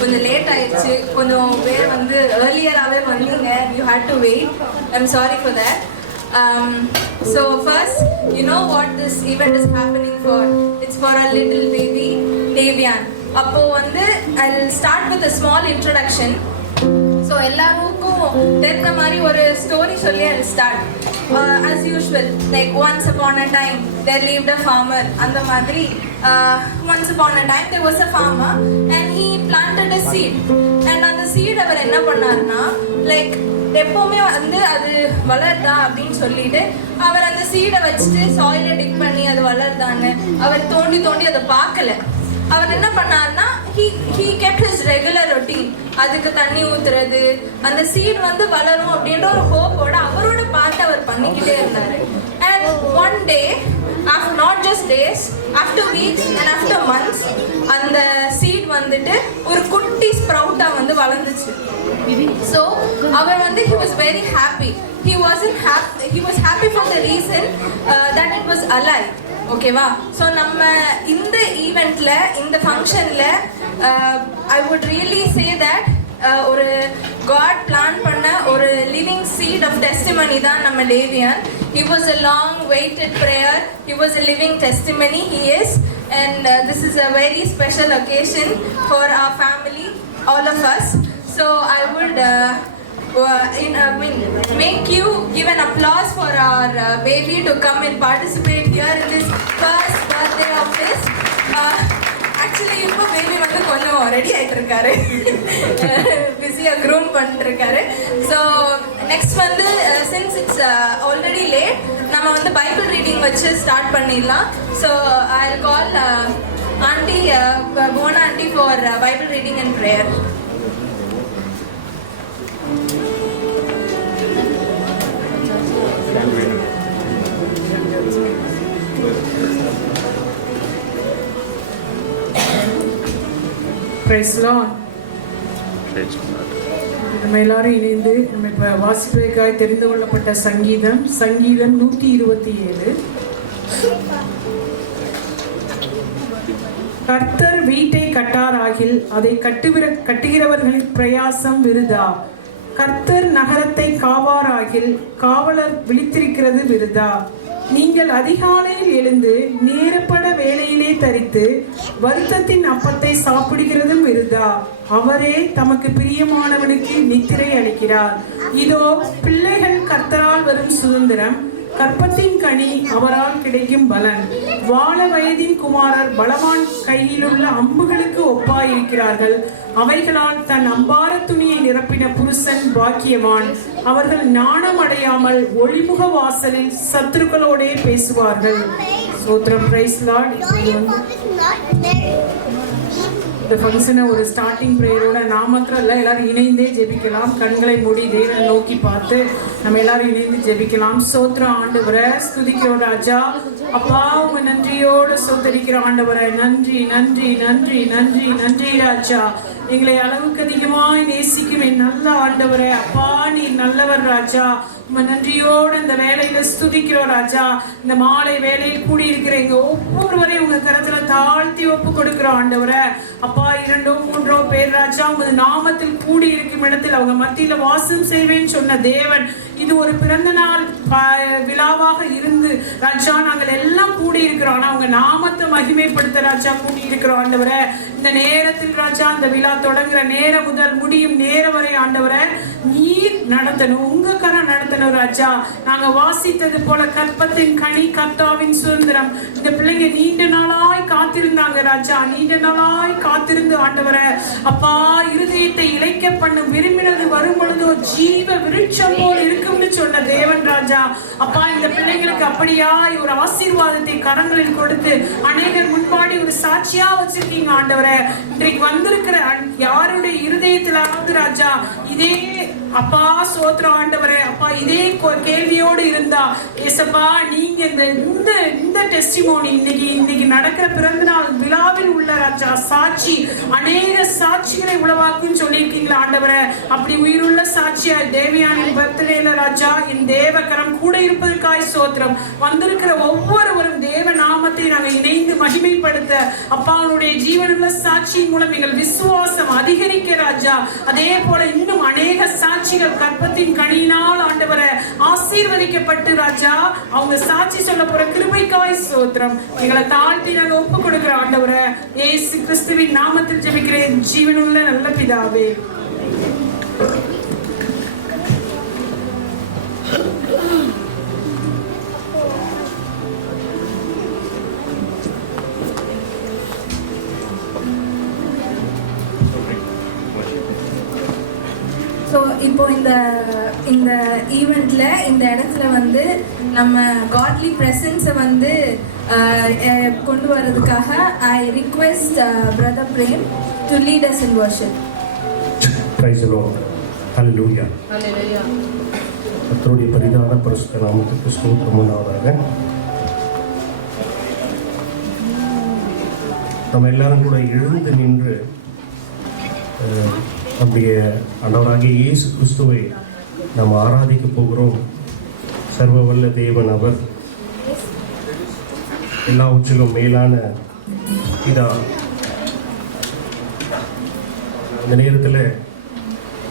கொஞ்சம் லேட் ஆயிடுச்சு, கொஞ்சம் பேர் வந்து ஏர்லியராகவே வந்தீங்க. You had to wait. I'm sorry for that. So first, you know what this event is happening for? It's for a little baby, Devian. அப்போ வந்து I'll start with a small introduction. So எல்லாருக்கும் தெரிந்த மாதிரி ஒரு story சொல்லி I'll start. As usual, like once upon a time there lived a farmer. அந்த மாதிரி once upon a time there was a farmer and he planted a seed. And அந்த seed அவர் என்ன பண்ணாருன்னா, like எப்பவுமே வந்து அது வளருதா அப்படின்னு சொல்லிட்டு அவர் அந்த சீடை வச்சுட்டு சாயில டிக் பண்ணி அது வளருதான்னு அவர் தோண்டி தோண்டி அதை பார்க்கல. அவர் என்ன பண்ணாருன்னா he kept his regular routine. அதுக்கு தண்ணி ஊத்துறது, அந்த சீட் வந்து வளரும் அப்படின்ற ஒரு ஹோப்போட அவரோட பார்த்து அவர் பண்ணிக்கிட்டே இருந்தாரு. And one day, after not just days, after weeks and after months, அந்த சீட் வந்துட்டு ஒரு குட்டி ஸ்ப்ரவுட்டா வந்து வளர்ந்துச்சு. So அவர் வந்து he was very happy. He was happy for the reason that it was alive. ஓகேவா? ஸோ நம்ம இந்த ஈவெண்ட்ல, இந்த ஃபங்க்ஷன்ல I would really say that ஒரு காட் பிளான் பண்ண ஒரு லிவிங் சீட் ஆஃப் டெஸ்டிமனி தான் நம்ம டேவியன். He was a long waited prayer. He was a living testimony. He is, and this is a very special occasion for our family, all of us. So I would make you give an applause for our baby to come and participate here in this first birthday of this. Actually, இப்போ baby வந்து கொஞ்சம் ready ஆயிட்டு இருக்காரு, பிஸியாக groom பண்ணிட்டு இருக்காரு. So next வந்து since it's already late, நம்ம வந்து பைபிள் ரீடிங் வச்சு ஸ்டார்ட் பண்ணிடலாம். So I will call aunty போனா aunty for Bible reading and prayer. நம்ம எல்லாரும் இணைந்து நம்ம இப்போ வாசிப்பதற்காக தெரிந்து கொள்ளப்பட்ட சங்கீதம் 127. கர்த்தர் வீட்டை கட்டாராகில் அதை கட்டுகிறவர்களின் பிரயாசம் விருதா. கர்த்தர் நகரத்தை காவாராகில் காவலர் விழித்திருக்கிறது விருதா. நீங்கள் அதிகாலையில் எழுந்து நேரப்பட வேலையிலே தரித்து வருத்தத்தின் அப்பத்தை சாப்பிடுகிறதும் விருதா. அவரே தமக்கு பிரியமானவனுக்கு நித்திரை அளிக்கிறார். இதோ பிள்ளைகள் கர்த்தரால் வரும் சுதந்திரம், கற்பத்தின் கனி அவரால் கிடைக்கும் பலன். வாழ வயதின் குமாரர் பலவான் கையிலுள்ள அம்புகளுக்கு ஒப்பாயிருக்கிறார்கள். அவைகளால் தன் அம்பார துணியை நிரப்பின புருஷன் பாக்கியவான். அவர்கள் நாணம் அடையாமல் ஒளிமுக வாசலில் சத்துருக்களோடே பேசுவார்கள். சோத்ரம். Praise Lord. இந்த ஃபங்க்ஷனை ஒரு ஸ்டார்டிங் ப்ரேயரோட நான் மாத்திரம் இல்லை, எல்லாரும் இணைந்தே ஜெபிக்கலாம். கண்களை மூடி தேவனை நோக்கி பார்த்து நம்ம எல்லாரும் இணைந்து ஜெபிக்கலாம். சோத்ரம் ஆண்டவரை, ஸ்துதிக்கிறோம் ராஜா. அப்பா உங்க நன்றியோடு சோத்தரிக்கிற ஆண்டவரை, நன்றி நன்றி நன்றி நன்றி நன்றி ராஜா. எங்களை அளவுக்கு அதிகமாய் நேசிக்கும் என் நல்ல ஆண்டவரே, அப்பா நீ நல்லவர் ராஜா. உங்க நன்றியோடு இந்த வேலையில ஸ்துதிக்கிறோம் ராஜா. இந்த மாலை வேலையில் கூடியிருக்கிற எங்க ஒவ்வொருவரையும் உங்க கரத்துல தாழ்த்தி ஒப்பு கொடுக்கிறோம் ஆண்டவரை. அப்பா 2-3 பேர் ராஜா உங்க நாமத்தில் கூடி இருக்கும் இடத்தில் அவங்க மத்தியில வாசம் செய்வேன்னு சொன்ன தேவன், இது ஒரு பிறந்த நாள் விழாவாக இருந்து ராஜா நாங்கள் எல்லாம் கூடி இருக்கிறோம். ஆனா உங்க நாமத்தை மகிமைப்படுத்த ராஜா கூடி இருக்கிறோம் ஆண்டவரை. இந்த நேரத்தில் ராஜா இந்த விழா தொடங்குற நேரம் முதல் முடியும் நேரம் வரை ஆண்டவரை நீர் நடத்தணும், உங்க கரம் நடத்தணும் ராஜா. நாங்க வாசித்தது போல கற்பத்தின் கனி கர்த்தாவின் சுதந்திரம். இந்த பிள்ளைங்க நீண்ட நாளாய் காத்திருந்தாங்க ராஜா, நீண்ட நாளாய் காத்திருந்து ஆண்டவரை அப்பா இருதயத்தை இழைக்க பண்ணும் விரும்பினது வரும் பொழுதோ ஜீவ விருட்சம் போல் இருக்கும்னு சொன்ன தேவன் ராஜா. அப்பா இந்த பிள்ளைங்களுக்கு அப்படியாய் ஒரு ஆசீர்வாதத்தை கரங்களில் கொடுத்து அநேகர் முன்பாடி ஒரு சாட்சியா வச்சிருக்கீங்க ஆண்டவரை. இன்றைக்கு வந்திருக்கிற யாருடைய இருதயத்திலாவது ராஜா இதே அப்பா சோத்ரம் ஆண்டவரே, அப்பா இதே கேள்வியோடு இருந்தா ஏசப்பா நீங்க இந்த டெஸ்டிமோனி இன்னைக்கு நடக்கிற பிறந்த நாள் விழாவில் உள்ள ராஜா. சாட்சி அநேக சாட்சிகளை உளவாக்கும் சொல்லியிருக்கீங்களா ஆண்டவரே. அப்படி உயிருள்ள சாட்சியா தேவயானின் பர்த்டேல ராஜா என் தேவகரம் கூட இருப்பதற்காய் ஸ்தோத்திரம். வந்திருக்கிற ஒவ்வொருவரும் தேவ நாமத்தை நாங்கள் இணைந்து மகிமைப்படுத்த அப்பாவுடைய ஜீவனுள்ள சாட்சியின் மூலம் எங்கள் விசுவாசம் அதிகரிக்க ராஜா. அதே போல இன்னும் அநேக சாட்சிகள் கற்பத்தின் கனியினால் ஆண்டவரை ஆசீர்வதிக்கப்பட்டு ராஜா அவங்க சாட்சி சொல்ல போற கிருபைக்காய் ஸ்தோத்திரம். எங்களை தாழ்த்தி நாங்கள் ஒப்பு கொடுக்கிற ஆண்டவரை இயேசு கிறிஸ்துவின் நாமத்தில் ஜெபிக்கிறேன் ஜீவனுள்ள நல்ல பிதாவே. ஸோ இப்போ இந்த ஈவெண்ட்ல இந்த இடத்துல வந்து நம்ம காட்லி பிரசன்ஸை வந்து கொண்டு வர்றதுக்காக I request brother Prem to lead us in worship. Praise the Lord. Hallelujah. Hallelujah. கர்த்தருடைய பரிதான பரிசுத்த நாமத்துக்கு ஸ்தோத்திரம் உண்டாவதாக. நம்ம எல்லாரும் கூட எழுந்து நின்று நம்முடைய ஆண்டவராகிய இயேசு கிறிஸ்துவை நாம் ஆராதிக்க போகிறோம். சர்வ வல்ல தேவன் அவர், எல்லாவற்றிலும் மேலான இதா. அந்த நேரத்தில்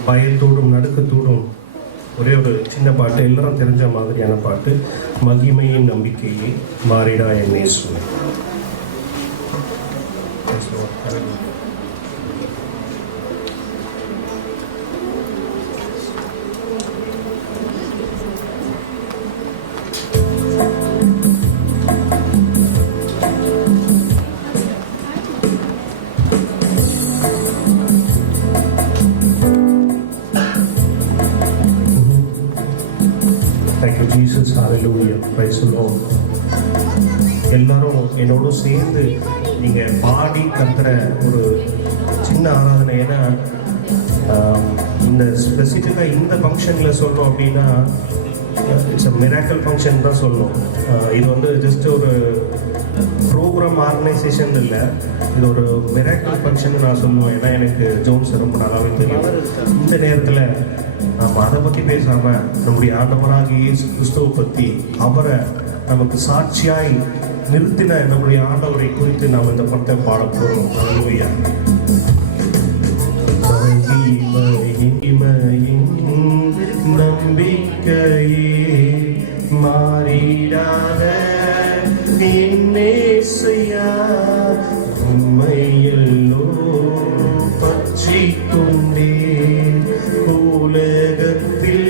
பயத்தோடும் நடுக்கத்தோடும் ஒரே ஒரு சின்ன பாட்டு, எல்லாரும் தெரிஞ்ச மாதிரியான பாட்டு, மகிமையின் நம்பிக்கையை மாறிடா என் இயேசுவே. Jesus, hallelujah, praise the Lord. எல்லாரும் என்னோட சேர்ந்து நீங்க பாடி கத்துற ஒரு சின்ன ஆராதனை. ஏன்னா இந்த ஸ்பெசிஃபிக்காக இந்த ஃபங்க்ஷனில் சொல்கிறோம் அப்படின்னா இட்ஸ் அ மிராக்கல் ஃபங்க்ஷன் தான் சொல்லணும். இது வந்து ஜஸ்ட் ஒரு ப்ரோக்ராம் ஆர்கனைசேஷன் இல்லை, இது ஒரு மிராக்கல் ஃபங்க்ஷன் நான் சொல்லுவேன். ஏன்னா எனக்கு ஜோன்ஸ் ரொம்ப நல்லாவே தெரியும். இந்த நேரத்தில் நாம் அதை பற்றி பேசாமல் நம்முடைய ஆண்டவராகிய இயேசு கிறிஸ்துவை பற்றி, அவரை நமக்கு சாட்சியாய் நிறுத்தின நம்முடைய ஆண்டவரை குறித்து நாம் இந்த படத்தை பாட போகிறோம். ஹல்லேலூயா. நம்பிக்கையே மாறிடாத என்னேசையா, உம்மையெல்லோ பற்றி கொண்டே உலகத்தில்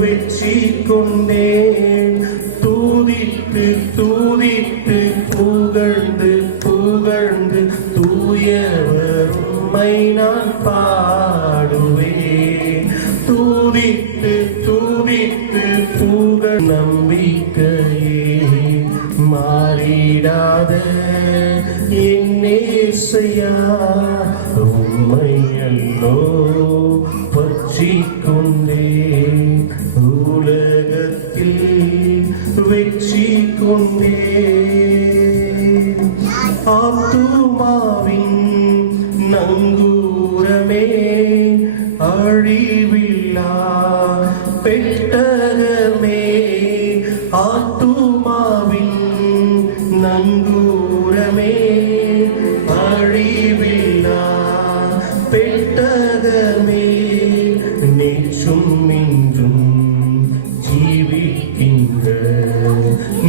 வெற்றி கொண்டேன். தூதித்து தூதித்து புகழ்ந்து புகழ்ந்து தூயவர் உம்மை நான் பாடுவேன். தூதித்து தூதித்து புகழ் நம்பிக்கையே மாறிடாத என்னேசையா, உம்மையல்லோ பற்றி கொண்டே உலகத்தில் வெற்றி கொண்டே. ஆத்துமாவின் நங்கூரமே, அழிவில்லா பெட்டகமே, ஆத்துமாவின் நங்கூரமே, அழிவில்லா பெட்டகமே, நேற்றும் இன்றும் ஜீவிக்கின்ற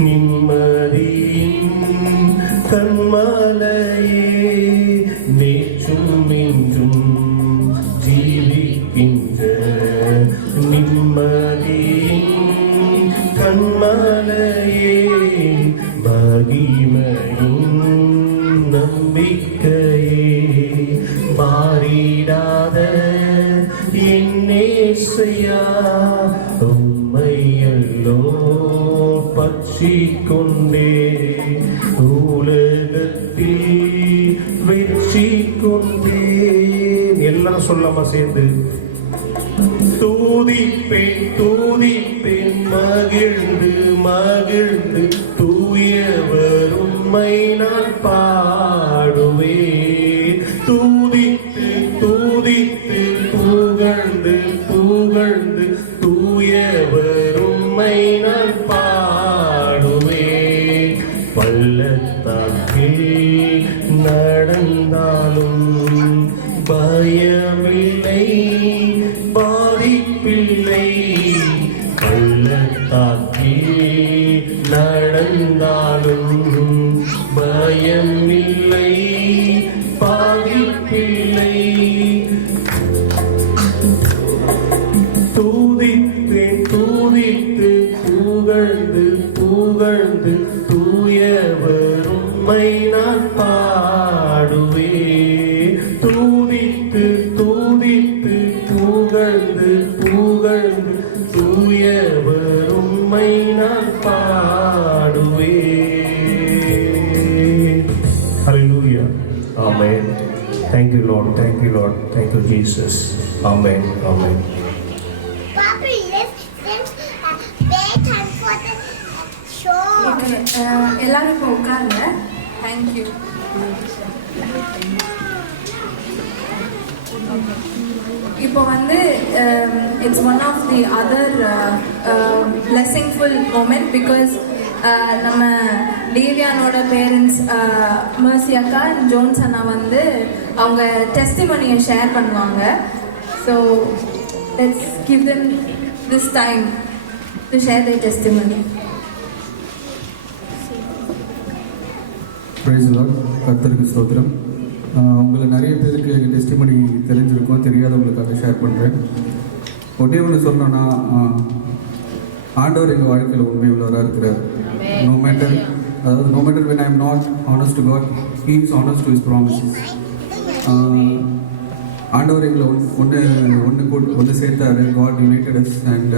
நிம்மதியின் கண்மலையே, நேற்றும் இன்றும் ஜீவிக்கின்ற நிம்மதியின் கண்மலையே, மகிமையின் நம்பிக்கையே மாறிடாத என்னேசையா, உம்மையல்லோ பற்றி கொண்டே உலகத்தில் வெற்றி கொண்டே. எல்லாரும் சொல்லாம சேர்ந்து தூதிப்பேன் தூதிப்பேன் மகிழ்ந்து மகிழ்ந்து தூயவர் உம்மை நான் பாடுவேன். நடந்தாலும் பயமில்லை, பாதிப்பில்லை. பள்ளத்தாக்கில் நடந்தாலும் பயமில்லை, பாதிப்பில்லை. தூதித்து தூதித்து புகழ்ந்து புகழ்ந்து தூயவர் உம்மை நான் பாடுவே. தூதித்து தூதித்து புகழ்ந்து புகழ்ந்து தூயவர் உம்மை நான் பாடுவே. Hallelujah. Amen. Thank you, Lord. Thank you, Lord. Thank you, Jesus. Amen. Amen. Papi, let's wait for the show. Okay, எல்லாரும் இப்போ உட்காருங்க. Thank you. இப்போ வந்து it's one of the other blessingful moment because நம்ம டேவியானோட பேரண்ட்ஸ் மர்சி அக்கா and Jones அண்ணா வந்து அவங்க டெஸ்டிமனியை ஷேர் பண்ணுவாங்க. So let's give them this time to share their testimony. Praise Lord. கர்த்தருக்கு ஸ்தோத்திரம். உங்களை நிறைய பேருக்கு எங்கள் டெஸ்டிமனி தெரிஞ்சிருக்கும், தெரியாதவங்களுக்காக ஷேர் பண்ணுறேன். ஒன்றே ஒன்று சொல்லணும்னா, ஆண்டவர் எங்கள் வாழ்க்கையில் உண்மை உள்ளவராக இருக்கிறார். No matter when I am not honest to God, He is honest to His promises. ஆண்டவர் எங்களை ஒன்று சேர்த்தாரு. God united us and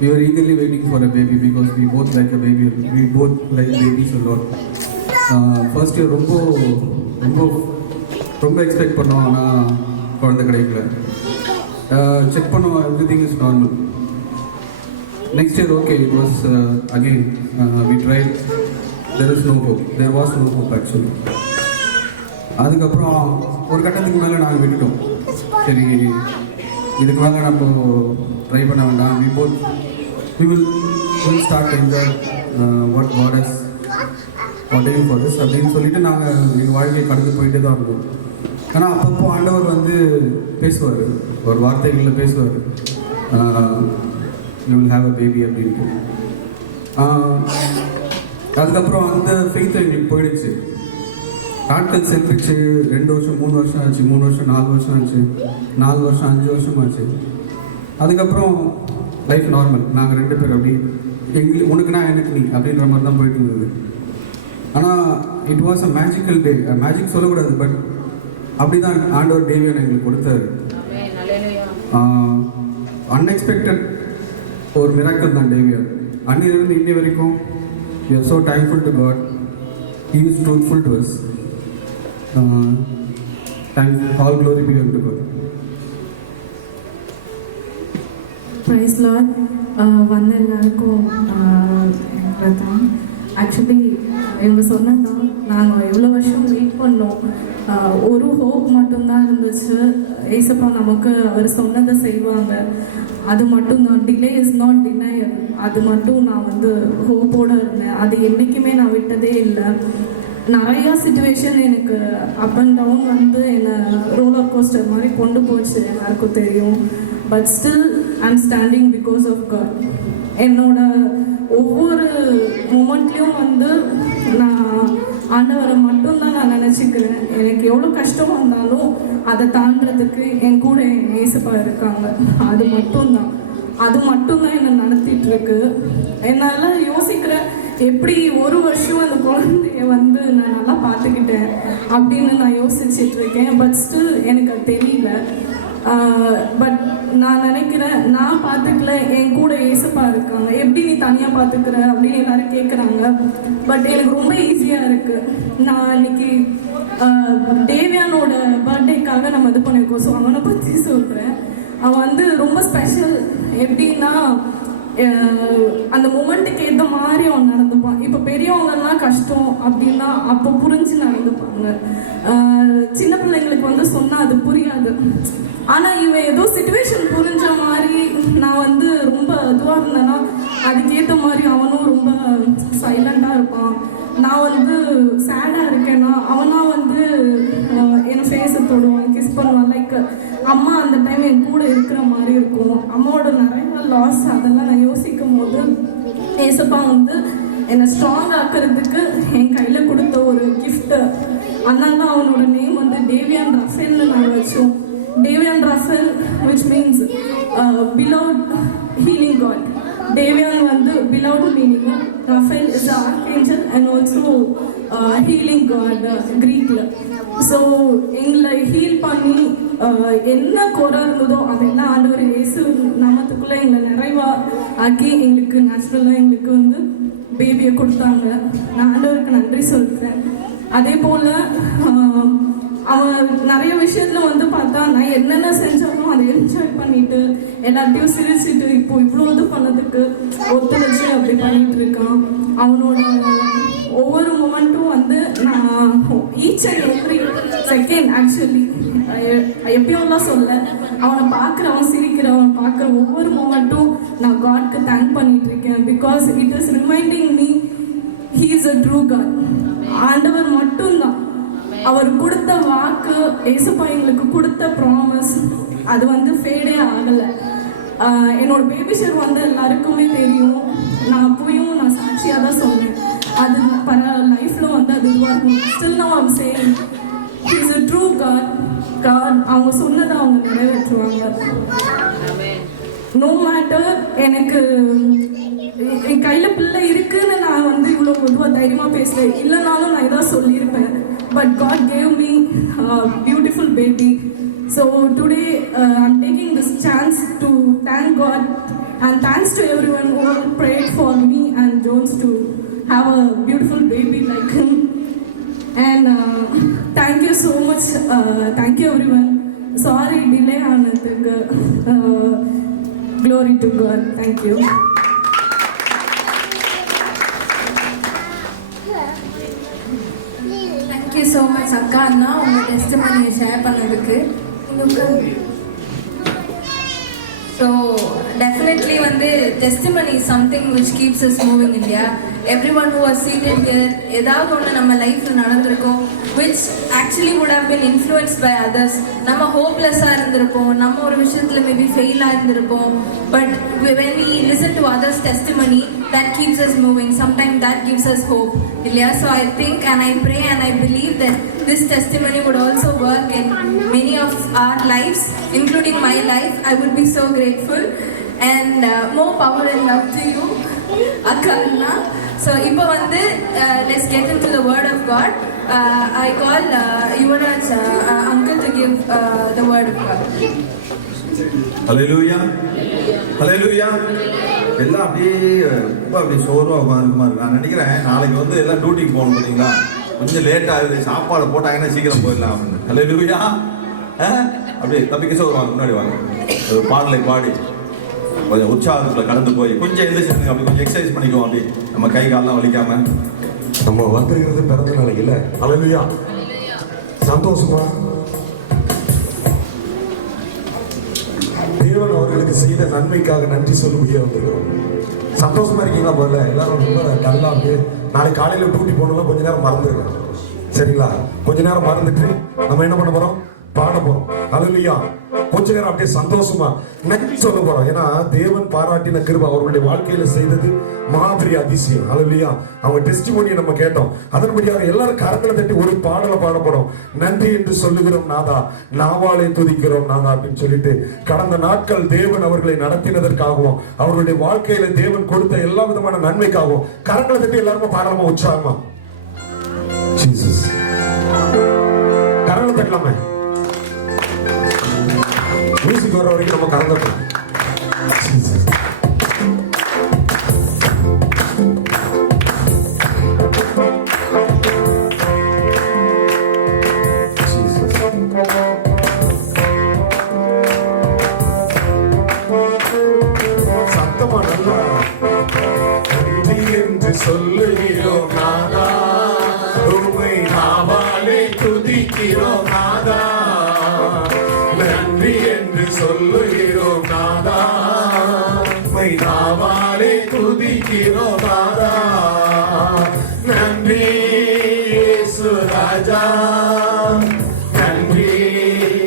we were eagerly waiting for a baby because we both like a baby. We both like babies a lot. First year ரொம்ப expect பண்ணோம், ஆனால் குழந்தை கிடைக்கல. Check பண்ணோம், everything is normal. Next year okay, it was again we tried, there was no hope actually. அதுக்கப்புறம் ஒரு கட்டத்துக்கு மேலே நாங்கள் விட்டுட்டோம். சரி, இதுக்கு மேலே நம்ம ட்ரை பண்ண வேண்டாம். we will start enjoy what God has ordained for us அப்படின்னு சொல்லிட்டு நாங்கள் எங்கள் வாழ்க்கையை கடந்து போயிட்டே தான் இருந்தோம். ஆனால் அப்பப்போ ஆண்டவர் வந்து பேசுவார், ஒரு வார்த்தைகளில் பேசுவார், you will have a baby அப்படின்ட்டு. அதுக்கப்புறம் அந்த ஃபெய்த் எங்களுக்கு போயிடுச்சு. நாட்கள் சென்றுச்சு. 2 வருஷம் 3 வருஷம் ஆச்சு, 3 வருஷம் 4 வருஷம் ஆச்சு, 4 வருஷம் 5 வருஷம் ஆச்சு. அதுக்கப்புறம் லைஃப் நார்மல். நாங்கள் 2 பேர் அப்படி உனக்குனா எனக்கு நீ அப்படின்ற மாதிரி தான் போயிட்டு இருந்தது. ஆனால் it was a magical day. Magic சொல்லக்கூடாது, பட் அப்படி தான் ஆண்டவர் டேவியன் எங்களுக்கு கொடுத்தாரு. அன்எக்ஸ்பெக்டட் ஒரு மிராக்கிள் தான் டேவியன். அன்னிலிருந்து இன்னி வரைக்கும் we are so thankful to God. He is truthful to us. All glory be unto God. Praise Lord. வந்த எல்லாருக்கும் எங்களை தான் ஆக்சுவலி இவங்க சொன்னா நாங்கள் எவ்வளோ வருஷம் வெயிட் பண்ணோம். ஒரு ஹோப் மட்டும்தான் இருந்துச்சு, ஏசப்பா நமக்கு அவர் சொன்னதை செய்வாங்க, அது மட்டும்தான். டிலே இஸ் நாட் டினையல், அது மட்டும் நான் வந்து ஹோப்போடு இருந்தேன். அது என்றைக்குமே நான் விட்டதே இல்லை. நிறையா சுச்சுவேஷன் எனக்கு அப் அண்ட் டவுன் வந்து என்னை ரோலர் கோஸ்டர் மாதிரி கொண்டு போச்சு, எல்லாருக்கும் தெரியும். But still I am standing because of God. என்னோட ஒவ்வொரு மூமெண்ட்லேயும் வந்து நான் ஆண்டவரை மட்டும்தான் நான் நினச்சிக்கிறேன். எனக்கு எவ்வளோ கஷ்டம் வந்தாலும் அதை தாண்டறதுக்கு என் கூட என் ஏசப்பா இருக்காங்க. அது மட்டும்தான் என்னை நடத்திட்டு இருக்கு. என்னால் யோசிக்கிறேன், எப்படி ஒரு வருஷம் அந்த குழந்தைய வந்து நான் நல்லா பார்த்துக்கிட்டேன் அப்படின்னு நான் யோசிச்சுட்டு இருக்கேன். பட் ஸ்டில் எனக்கு அது தெரியல. பட் நான் நினைக்கிறேன், நான் பார்த்துக்கல, என் கூட ஏசப்பா இருக்காங்க. எப்படி நீ தனியாக பார்த்துக்கிற அப்படின்னு எல்லாரும் கேட்குறாங்க. பட் எனக்கு ரொம்ப ஈஸியாக இருக்குது. நான் இன்னைக்கு டேவியானோட பர்த்டேக்காக நம்ம இது பண்ணியிருக்கோம். ஸோ அவனை பற்றி சொல்கிறேன். அவன் வந்து ரொம்ப ஸ்பெஷல். எப்படின்னா அந்த மொமெண்ட்டுக்கு ஏற்ற மாதிரி அவன் நடந்துப்பான். இப்போ பெரியவங்கலாம் கஷ்டம் அப்படின்னா அப்போ புரிஞ்சு நடந்துப்பாங்க. சின்ன பிள்ளைங்களுக்கு வந்து சொன்னால் அது புரியாது. ஆனால் இவன் ஏதோ சிச்சுவேஷன் புரிஞ்ச மாதிரி நான் வந்து ரொம்ப இதுவாக இருந்தேன்னா அதுக்கேற்ற மாதிரி அவனும் ரொம்ப சைலண்டாக இருப்பான். நான் வந்து சேடாக இருக்கேன்னா அவனா வந்து என் ஃபேஸை தொடுவான், கிஸ் பண்ணுவான். லைக் அம்மா அந்த டைம் என் கூட இருக்கிற மாதிரி இருக்கும். அம்மாவோட நிறைய லாஸ் அதெல்லாம் நான் யோசிக்கும் போது ஏசப்பா வந்து என்னை ஸ்ட்ராங் ஆக்கிறதுக்கு என் கையில் கொடுத்த ஒரு கிஃப்ட்டு. அதனால தான் அவனோட நேம் வந்து டேவியன் ரஃபேல்னு நாங்கள் வச்சோம். Davian Raphael which means beloved healing God. Davian வந்து beloved meaning, Raphael is the archangel and also healing God Greekல. ஸோ எங்களை ஹீல் பண்ணி என்ன குறை இருந்ததோ அதெல்லாம் ஆண்டவர் இயேசு நாமத்துக்குள்ளே எங்களை நிறைவாக ஆக்கி எங்களுக்கு நேச்சுரலாக எங்களுக்கு வந்து பேபியை கொடுத்தாங்க. நான் ஆண்டவருக்கு நன்றி சொல்கிறேன். அதே போல் அவன் நிறைய விஷயத்துல வந்து பார்த்தா நான் என்னென்ன செஞ்சாலும் அதை என்ஜாய் பண்ணிட்டு எல்லாத்தையும் சிரிச்சுட்டு இப்போ இவ்வளோ இது பண்ணதுக்கு ஒத்துழைச்சு அப்படி பண்ணிட்டு இருக்கான். அவனோட ஒவ்வொரு மொமெண்ட்டும் வந்து நான் each and every second actually எப்பயோலாம் சொல்ல அவனை பார்க்குறவன் சிரிக்கிறவன் பார்க்குற ஒவ்வொரு மொமெண்ட்டும் நான் காட்க்கு தேங்க் பண்ணிட்டு இருக்கேன். Because it is reminding me he is a true God. ஆண்டவர் மட்டும்தான். அவர் கொடுத்த வாக்கு, ஏசப்பா எங்களுக்கு கொடுத்த ப்ராமிஸ் அது வந்து ஃபேடே ஆகலை. என்னோட பேபி ஷேர் வந்து எல்லாருக்குமே தெரியும். நான் அப்பயும் நான் சாட்சியாக தான் சொன்னேன். அது லைஃப்பில் வந்து அது இதுவாக இருக்கும். Still now I am saying he is a true God. அவங்க சொன்னதை அவங்க நிறைவேற்றுவாங்க. நோ மேட்டர் எனக்கு என் கையில் பிள்ளை இருக்குன்னு நான் வந்து இவ்வளோ பொதுவாக தைரியமாக பேசுகிறேன். இல்லைனாலும் நான் இதான் சொல்லியிருப்பேன். But God gave me a beautiful baby. So today I'm taking this chance to thank God and thanks to everyone who prayed for me and Jones to have a beautiful baby like him. And thank you so much. Thank you everyone. Sorry delay ஆனதுக்கு. Glory to God. Thank you. Thank you so much அக்கா அண்ணா உங்கள் டெஸ்டிமனியை share பண்ணதுக்கு. So definitely வந்து testimony is something which keeps us moving இல்லையா? Every one who are seated here ஏதாவது ஒன்று நம்ம லைஃப்பில் நடந்திருக்கோம் which actually would have been influenced by others. நம்ம ஹோப்லெஸ்ஸாக இருந்திருப்போம், நம்ம ஒரு விஷயத்தில் மேபி ஃபெயிலாக இருந்திருப்போம். But when we listen to others testimony that keeps us moving, sometimes that gives us hope இல்லையா? So I think and I pray and I believe that this testimony would also work in many of our lives, including my life. I would be so grateful and more power and love to you akka anna. So ipo vandu let's get into the word of God. I call Yuvaraj uncle to give the word of God. Hallelujah, hallelujah. எல்லாம் அப்படியே ரொம்ப அப்படி சோர்வாக உட்காந்துருக்குமா இருக்கு. நான் நினைக்கிறேன் நாளைக்கு வந்து எல்லாம் டியூட்டிக்கு போகணும் பார்த்தீங்களா, கொஞ்சம் லேட் ஆகுது, சாப்பாடு போட்டாங்கன்னா சீக்கிரம் போயிடலாம் அப்படின்னு. ஹல்லேலூயா. அப்படியே தப்பிக்க சோர்வாங்க, முன்னாடி வாங்க, ஒரு பாடலை பாடி கொஞ்சம் உற்சாகத்தில் கடந்து போய் கொஞ்சம் எந்திரிச்சு அப்படி கொஞ்சம் எக்ஸசைஸ் பண்ணிக்குவோம். அப்படி நம்ம கை காலெல்லாம் வலிக்காம. நம்ம வந்திருக்கிறது பிறந்த நாளைக்கு இல்லை. ஹல்லேலூயா. சந்தோஷமா தேவன் அவர்களுக்கு செய்த நன்மைக்காக நன்றி சொல்லும்படியா வந்திருக்கிறோம். சந்தோஷமா இருக்கீங்களா? முதல்ல எல்லாரும் ரொம்ப நல்லா இருக்கு. நாளைக்கு காலையில டியூட்டி போகணும்னா கொஞ்ச நேரம் மறந்துருக்கேன், சரிங்களா? கொஞ்ச நேரம் மறந்துட்டு நம்ம என்ன பண்ண போறோம்? பாட போறோம். ஹல்லேலூயா. கொஞ்ச நேரம் அப்படியே சந்தோஷமா நன்றி சொல்ல போறோம். ஏன்னா தேவன் பாராட்டின கிருபை அவர்களுடைய வாழ்க்கையில செய்தது மாபெரிய அதிசயம். ஹல்லேலூயா. அவங்க டெஸ்டிமோனியை நம்ம கேட்டோம். அதன்படியாக எல்லாரும் கரங்களை தட்டி ஒரு பாடலை பாட போறோம். நன்றி என்று சொல்லுகிறோம் நாதா, நாவாலை துதிக்கிறோம் நாதா அப்படின்னு சொல்லிட்டு கடந்த நாட்கள் தேவன் அவர்களை நடத்தினதற்காகவும் அவர்களுடைய வாழ்க்கையில தேவன் கொடுத்த எல்லா விதமான நன்மைக்காகவும் கரங்களை தட்டி எல்லாருமே பாடலாமா? உற்சாகமா ஜீசஸ் கரங்களை தட்டலாமே. மியூசிக் வர வரைக்கும் நம்ம கலந்துக்கலாம். சத்தமா நல்லா நன்றி என்று சொல்லுகிறோம் நாதா, உம்மை நாவாலே துதிக்கிறோம் நாதா. நன்றி என்று சொல்லுகிறோம் நாதா, உம்மை நாவாலே துதிக்கிறோம் நாதா. நன்றி ராஜா நன்றி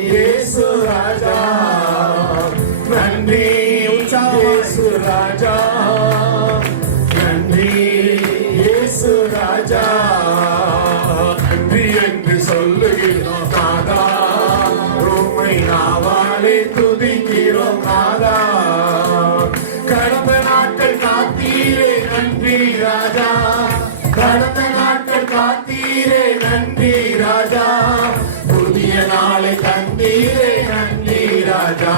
இயேசு ராஜா நன்றி இயேசு ராஜா நன்றி இயேசு ராஜா நன்றி என்று சொல்லுகிறோம் நாதா உம்மை நாவாலே துதிக்கிறோம் நாதா கடந்த நாட்கள் காத்தீரே நன்றி ராஜா கடந்த நாட்கள் காத்தீரே நன்றி ராஜா புதிய நாளை தந்தீரே நன்றி ராஜா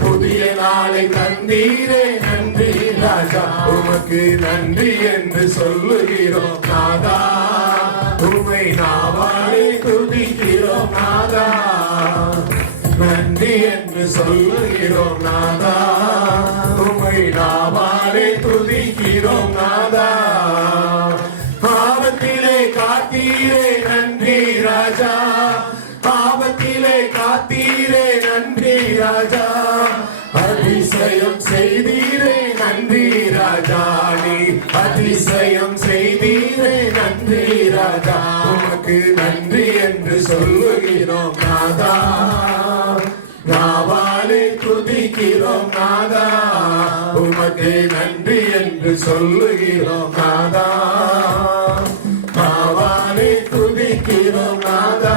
புதிய நாளை தந்தீரே நன்றி ராஜா உமக்கு நன்றி என்று சொல்லுகிறோம் நாதா உமை நாவாலே துதிக்கிறோம் நாதா நன்றி என்று சொல்லுகிறோம் நாதா உமை நாவாலே துதிக்கிறோம் நாதா ஆபத்திலே காத்தீரே நன்றி ராஜா ஆபத்திலே காத்தீரே நன்றி ராஜா அதிசயம் செய்தீரே நன்றி ராஜா நீ அதிசயம் செய்தீரே நன்றி ராஜா உமக்கு நன்றி என்று சொல்லுகிறோம் நாதா நாவாலே துதிக்கிறோம் நாதா உமக்கு நன்றி என்று சொல்லுகிறோம் நாதா நாவாலே துதிக்கிறோம் நாதா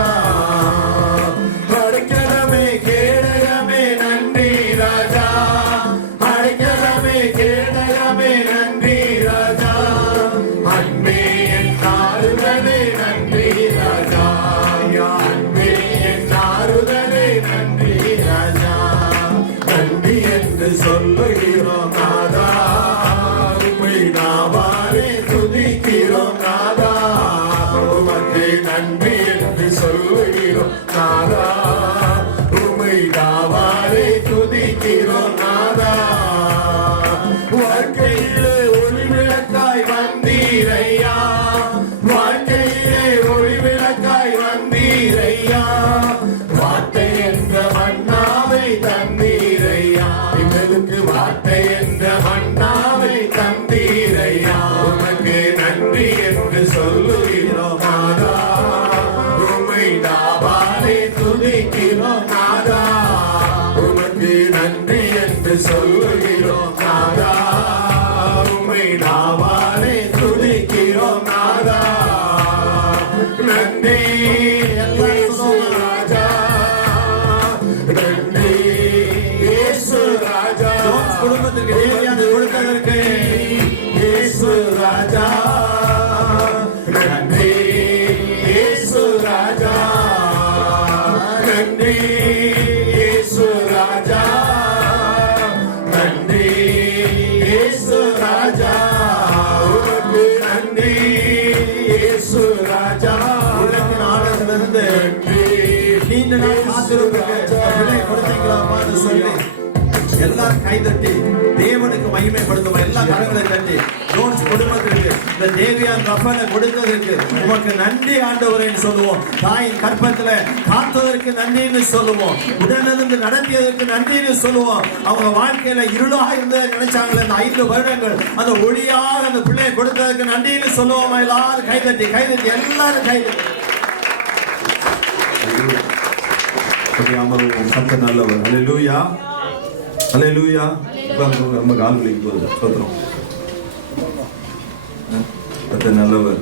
அடைக்கலமே கேடகமே நன்றி ராஜா அடைக்கலமே கேடகமே நன்றி ராஜா அன்பே என் ஆறுதலே நன்றி ராஜா அன்பே என் ஆறுதலே நன்றி ராஜா நன்றி என்று சொல்லுகிறோம் நாதா உம்மை நாவாலே துதிக்கிறோம் நாதா உமக்கு நன்றி என்று சொல்லுகிறோம் நாதா உம்மை நாவாலே துதிக்கிறோம் நாதா வாழ்க்கையிலே ஒளிவிளக்காய் வந்தீரையா வாழ்க்கையிலே ஒளிவிளக்காய் வந்தீரையா வார்த்தை என்ற மன்னாவை தந்தீரையா எங்களுக்கு வார்த்தை என்ற மன்னாவை தந்தீரையா உமக்கு நன்றி என்று சொல்லுகிறோம் நாதா உம்மை நாவாலே துதிக்கிறோம் நாதா உமக்கு நன்றி என்று சொல்லுகிறோம் நாதா உம்மை நாவாலே துதிக்கிறோம் நாதா நன்றி இயேசு ராஜா நன்றி இயேசு ராஜா குடும்பத்துக்கு தேவையான கொடுத்ததற்கு இயேசு ராஜா நன்றி இயேசு ராஜா நன்றி இயேசு ராஜா நன்றி இயேசு ராஜா உனக்கு நன்றி இயேசு ராஜா உனக்கு நாடகத்திலிருந்து நீண்ட நாள் காத்திருப்பதற்கு கொடுத்தீங்களாமான்னு சொல்லி எல்லாம் கைதட்டி தேவனுக்கு மகிமைப்படுத்தும் எல்லா கரங்களை தட்டி ஜோன்ஸ் குடும்பத்திற்கு இந்த தேவியான் ரஃபனை கொடுத்ததற்கு உமக்கு நன்றி ஆண்டவரேன்னு சொல்லுவோம் தாயின் கற்பத்துல காத்ததற்கு நன்றின்னு சொல்லுவோம் உடனிருந்து நடத்தியதற்கு நன்றின்னு சொல்லுவோம் அவங்க வாழ்க்கையில இருளாக இருந்ததை நினைச்சாங்களே அந்த 5 வருடங்கள் அந்த ஒளியாக அந்த பிள்ளையை கொடுத்ததற்கு நன்றின்னு சொல்லுவோம் எல்லாரும் கைதட்டி எல்லாரும் கைதட்டி அமர்வோம் கர்த்தர் நல்லவர் ஹல்லேலூயா ஹல்லேலூயா நம்ம கால்களுக்கு போகுது ஸ்தோத்திரம் கர்த்தர் நல்லவர்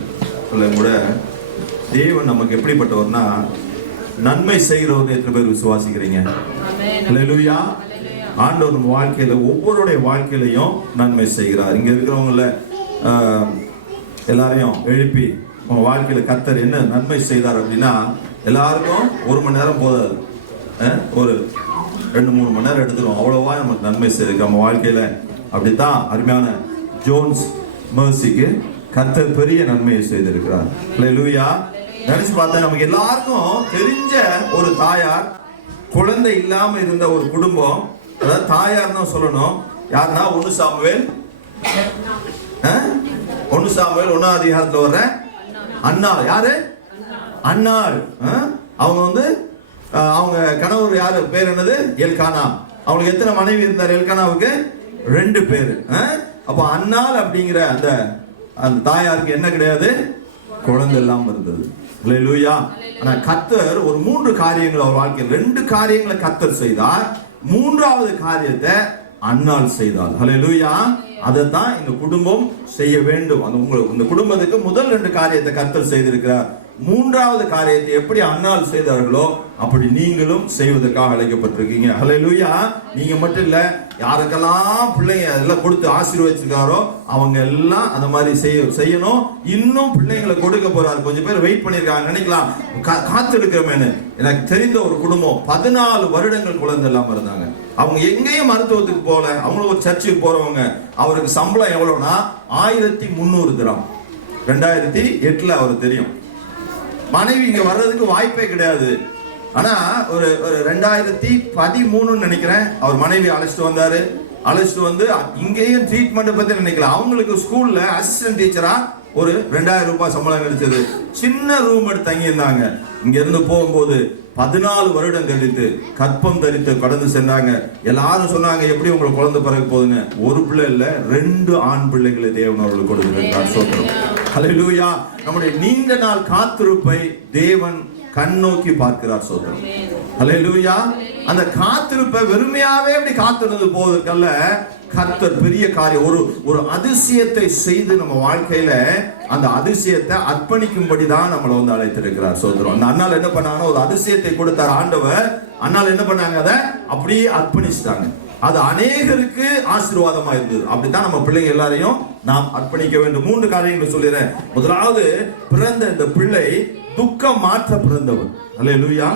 சொல்ல கூட தேவன் நமக்கு எப்படிப்பட்டவர்னா நன்மை செய்கிறவர் எத்தனை பேர் விசுவாசிக்கிறீங்க ஹல்லேலூயா ஆண்டவர் நம்ம வாழ்க்கையில ஒவ்வொருடைய வாழ்க்கையிலையும் நன்மை செய்கிறார் இங்க இருக்கிறவங்கள எல்லாரையும் எழுப்பி உங்க வாழ்க்கையில கர்த்தர் என்ன நன்மை செய்தார் அப்படின்னா எல்லாருக்கும் 1 மணி நேரம் போதாது ஒரு 2-3 மணி நேரம் எடுத்துரும் அவ்வளவா நமக்கு நன்மை செய்யுது நம்ம வாழ்க்கையில அப்படித்தான் அருமையான ஜோன்ஸ் மர்சிக்கு கர்த்தர் பெரிய நன்மையை செய்திருக்கிறார் ஹல்லேலூயா நினைச்சு பார்த்தா நமக்கு எல்லாருக்கும் தெரிஞ்ச ஒரு தாயார் குழந்தை இல்லாம இருந்த ஒரு குடும்பம் அதாவது தாயார்னு சொல்லணும் யாருன்னா 1 சாமுவேல் 1 அதிகாரத்துல வர்ற அன்னாள் யாரு அன்னாள் அவங்க அவங்க கணவர் யாரு பேர் என்னது எல்கானா அவங்களுக்கு எத்தனை மனைவி இருந்தார் எல்கானாவுக்கு 2 பேரு அப்ப அன்னாள் அப்படிங்கிற அந்த தாயாருக்கு என்ன கிடையாது குழந்தை இல்லாம இருந்தது ஹல்லேலூயா. ஆனா கர்த்தர் ஒரு 3 காரியங்கள் அவர் வாழ்க்கையில் 2 காரியங்களை கர்த்தர் செய்தார், 3வது காரியத்தை அன்னாள் செய்தார். ஹல்லேலூயா. அதைத்தான் இந்த குடும்பம் செய்ய வேண்டும். அந்த இந்த குடும்பத்துக்கு முதல் 2 காரியத்தை கர்த்தர் செய்திருக்கிறார். 3வது காரியத்தை எப்படி அன்னாள் செய்தார்களோ அப்படி நீங்களும் செய்வதற்காக அழைக்கப்பட்டிருக்கீங்க. ஹல்லேலூயா. நீங்க மட்டும் இல்ல, யாருக்கெல்லாம் பிள்ளைங்க அதெல்லாம் கொடுத்து ஆசீர்வதிச்சிருக்காரோ அவங்க எல்லாம் அந்த மாதிரி செய்யணும். இன்னும் பிள்ளைங்களை கொடுக்க போறாரு. கொஞ்சம் பேர் வெயிட் பண்ணிருக்காங்க, நினைக்கலாம் காத்திருக்கிறோமேனு. எனக்கு தெரிந்த ஒரு குடும்பம் 14 வருடங்கள் குழந்தை இல்லாம இருந்தாங்க. அவங்க எங்கேயும் மருத்துவத்துக்கு போல, அவங்களும் ஒரு சர்ச்சுக்கு போறவங்க. அவருக்கு சம்பளம் எவ்வளவுனா 1300 திராம். 2008 அவருக்கு தெரியும் மனைவி இங்க வர்றதுக்கு வாய்ப்பே கிடையாது. ஆனா ஒரு 2013 நினைக்கிறேன் அவர் மனைவி அழைச்சிட்டு வந்தாரு. அழைச்சிட்டு வந்து இங்கேயும் ட்ரீட்மெண்ட் பத்தி நினைக்கலாம். அவங்களுக்கு ஸ்கூல்ல அசிஸ்டன்ட் டீச்சரா ஒரு 2000 ரூபாய் சம்பளம் கிடைச்சது. சின்ன ரூம் எடுத்து தங்கி இருந்தாங்க. இங்க இருந்து போகும்போது 14 வருடம் கழித்து கற்பம் தரித்து கடந்து சென்றாங்க. எல்லாரும் சொன்னாங்க, எப்படி உங்களுக்கு குழந்தை பிறகு போகுதுன்னு. ஒரு பிள்ளை இல்ல, 2 ஆண் பிள்ளைகளை தேவன் அவர்களுக்கு கொடுத்திருக்கிறார். சோத்திரம். ஹல்லேலூயா. நம்முடைய நீண்ட நாள் காத்திருப்பை தேவன் கண்ணோக்கி பார்க்கிறார். சோத்திரம். ஹல்லேலூயா. அந்த காத்திருப்பை வெறுமையாவே அப்படி காத்திருந்து போவதற்கல்ல, கர்த்தர் பெரிய காரியம், ஒரு அதிசயத்தை செய்து நம்ம வாழ்க்கையில அந்த அதிசயத்தை அர்ப்பணிக்கும்படி தான் நம்மளை வந்து அழைத்திருக்கிறார். சோதரம். அந்த அண்ணால் என்ன பண்ணாங்கன்னா ஒரு அதிசயத்தை கொடுத்தார் ஆண்டவர். அண்ணால் என்ன பண்ணாங்க, அதை அப்படியே அர்ப்பணிச்சிட்டாங்க. அது அநேகருக்கு ஆசீர்வாதமா இருந்தது. அப்படித்தான் நம்ம பிள்ளைங்க எல்லாரையும் நாம் அர்ப்பணிக்க வேண்டும். 3 காரியங்கள் சொல்லிடுறேன். முதலாவது, பிறந்த இந்த பிள்ளை துக்கம் மாற்ற பிறந்தவர். அல்லேலூயா.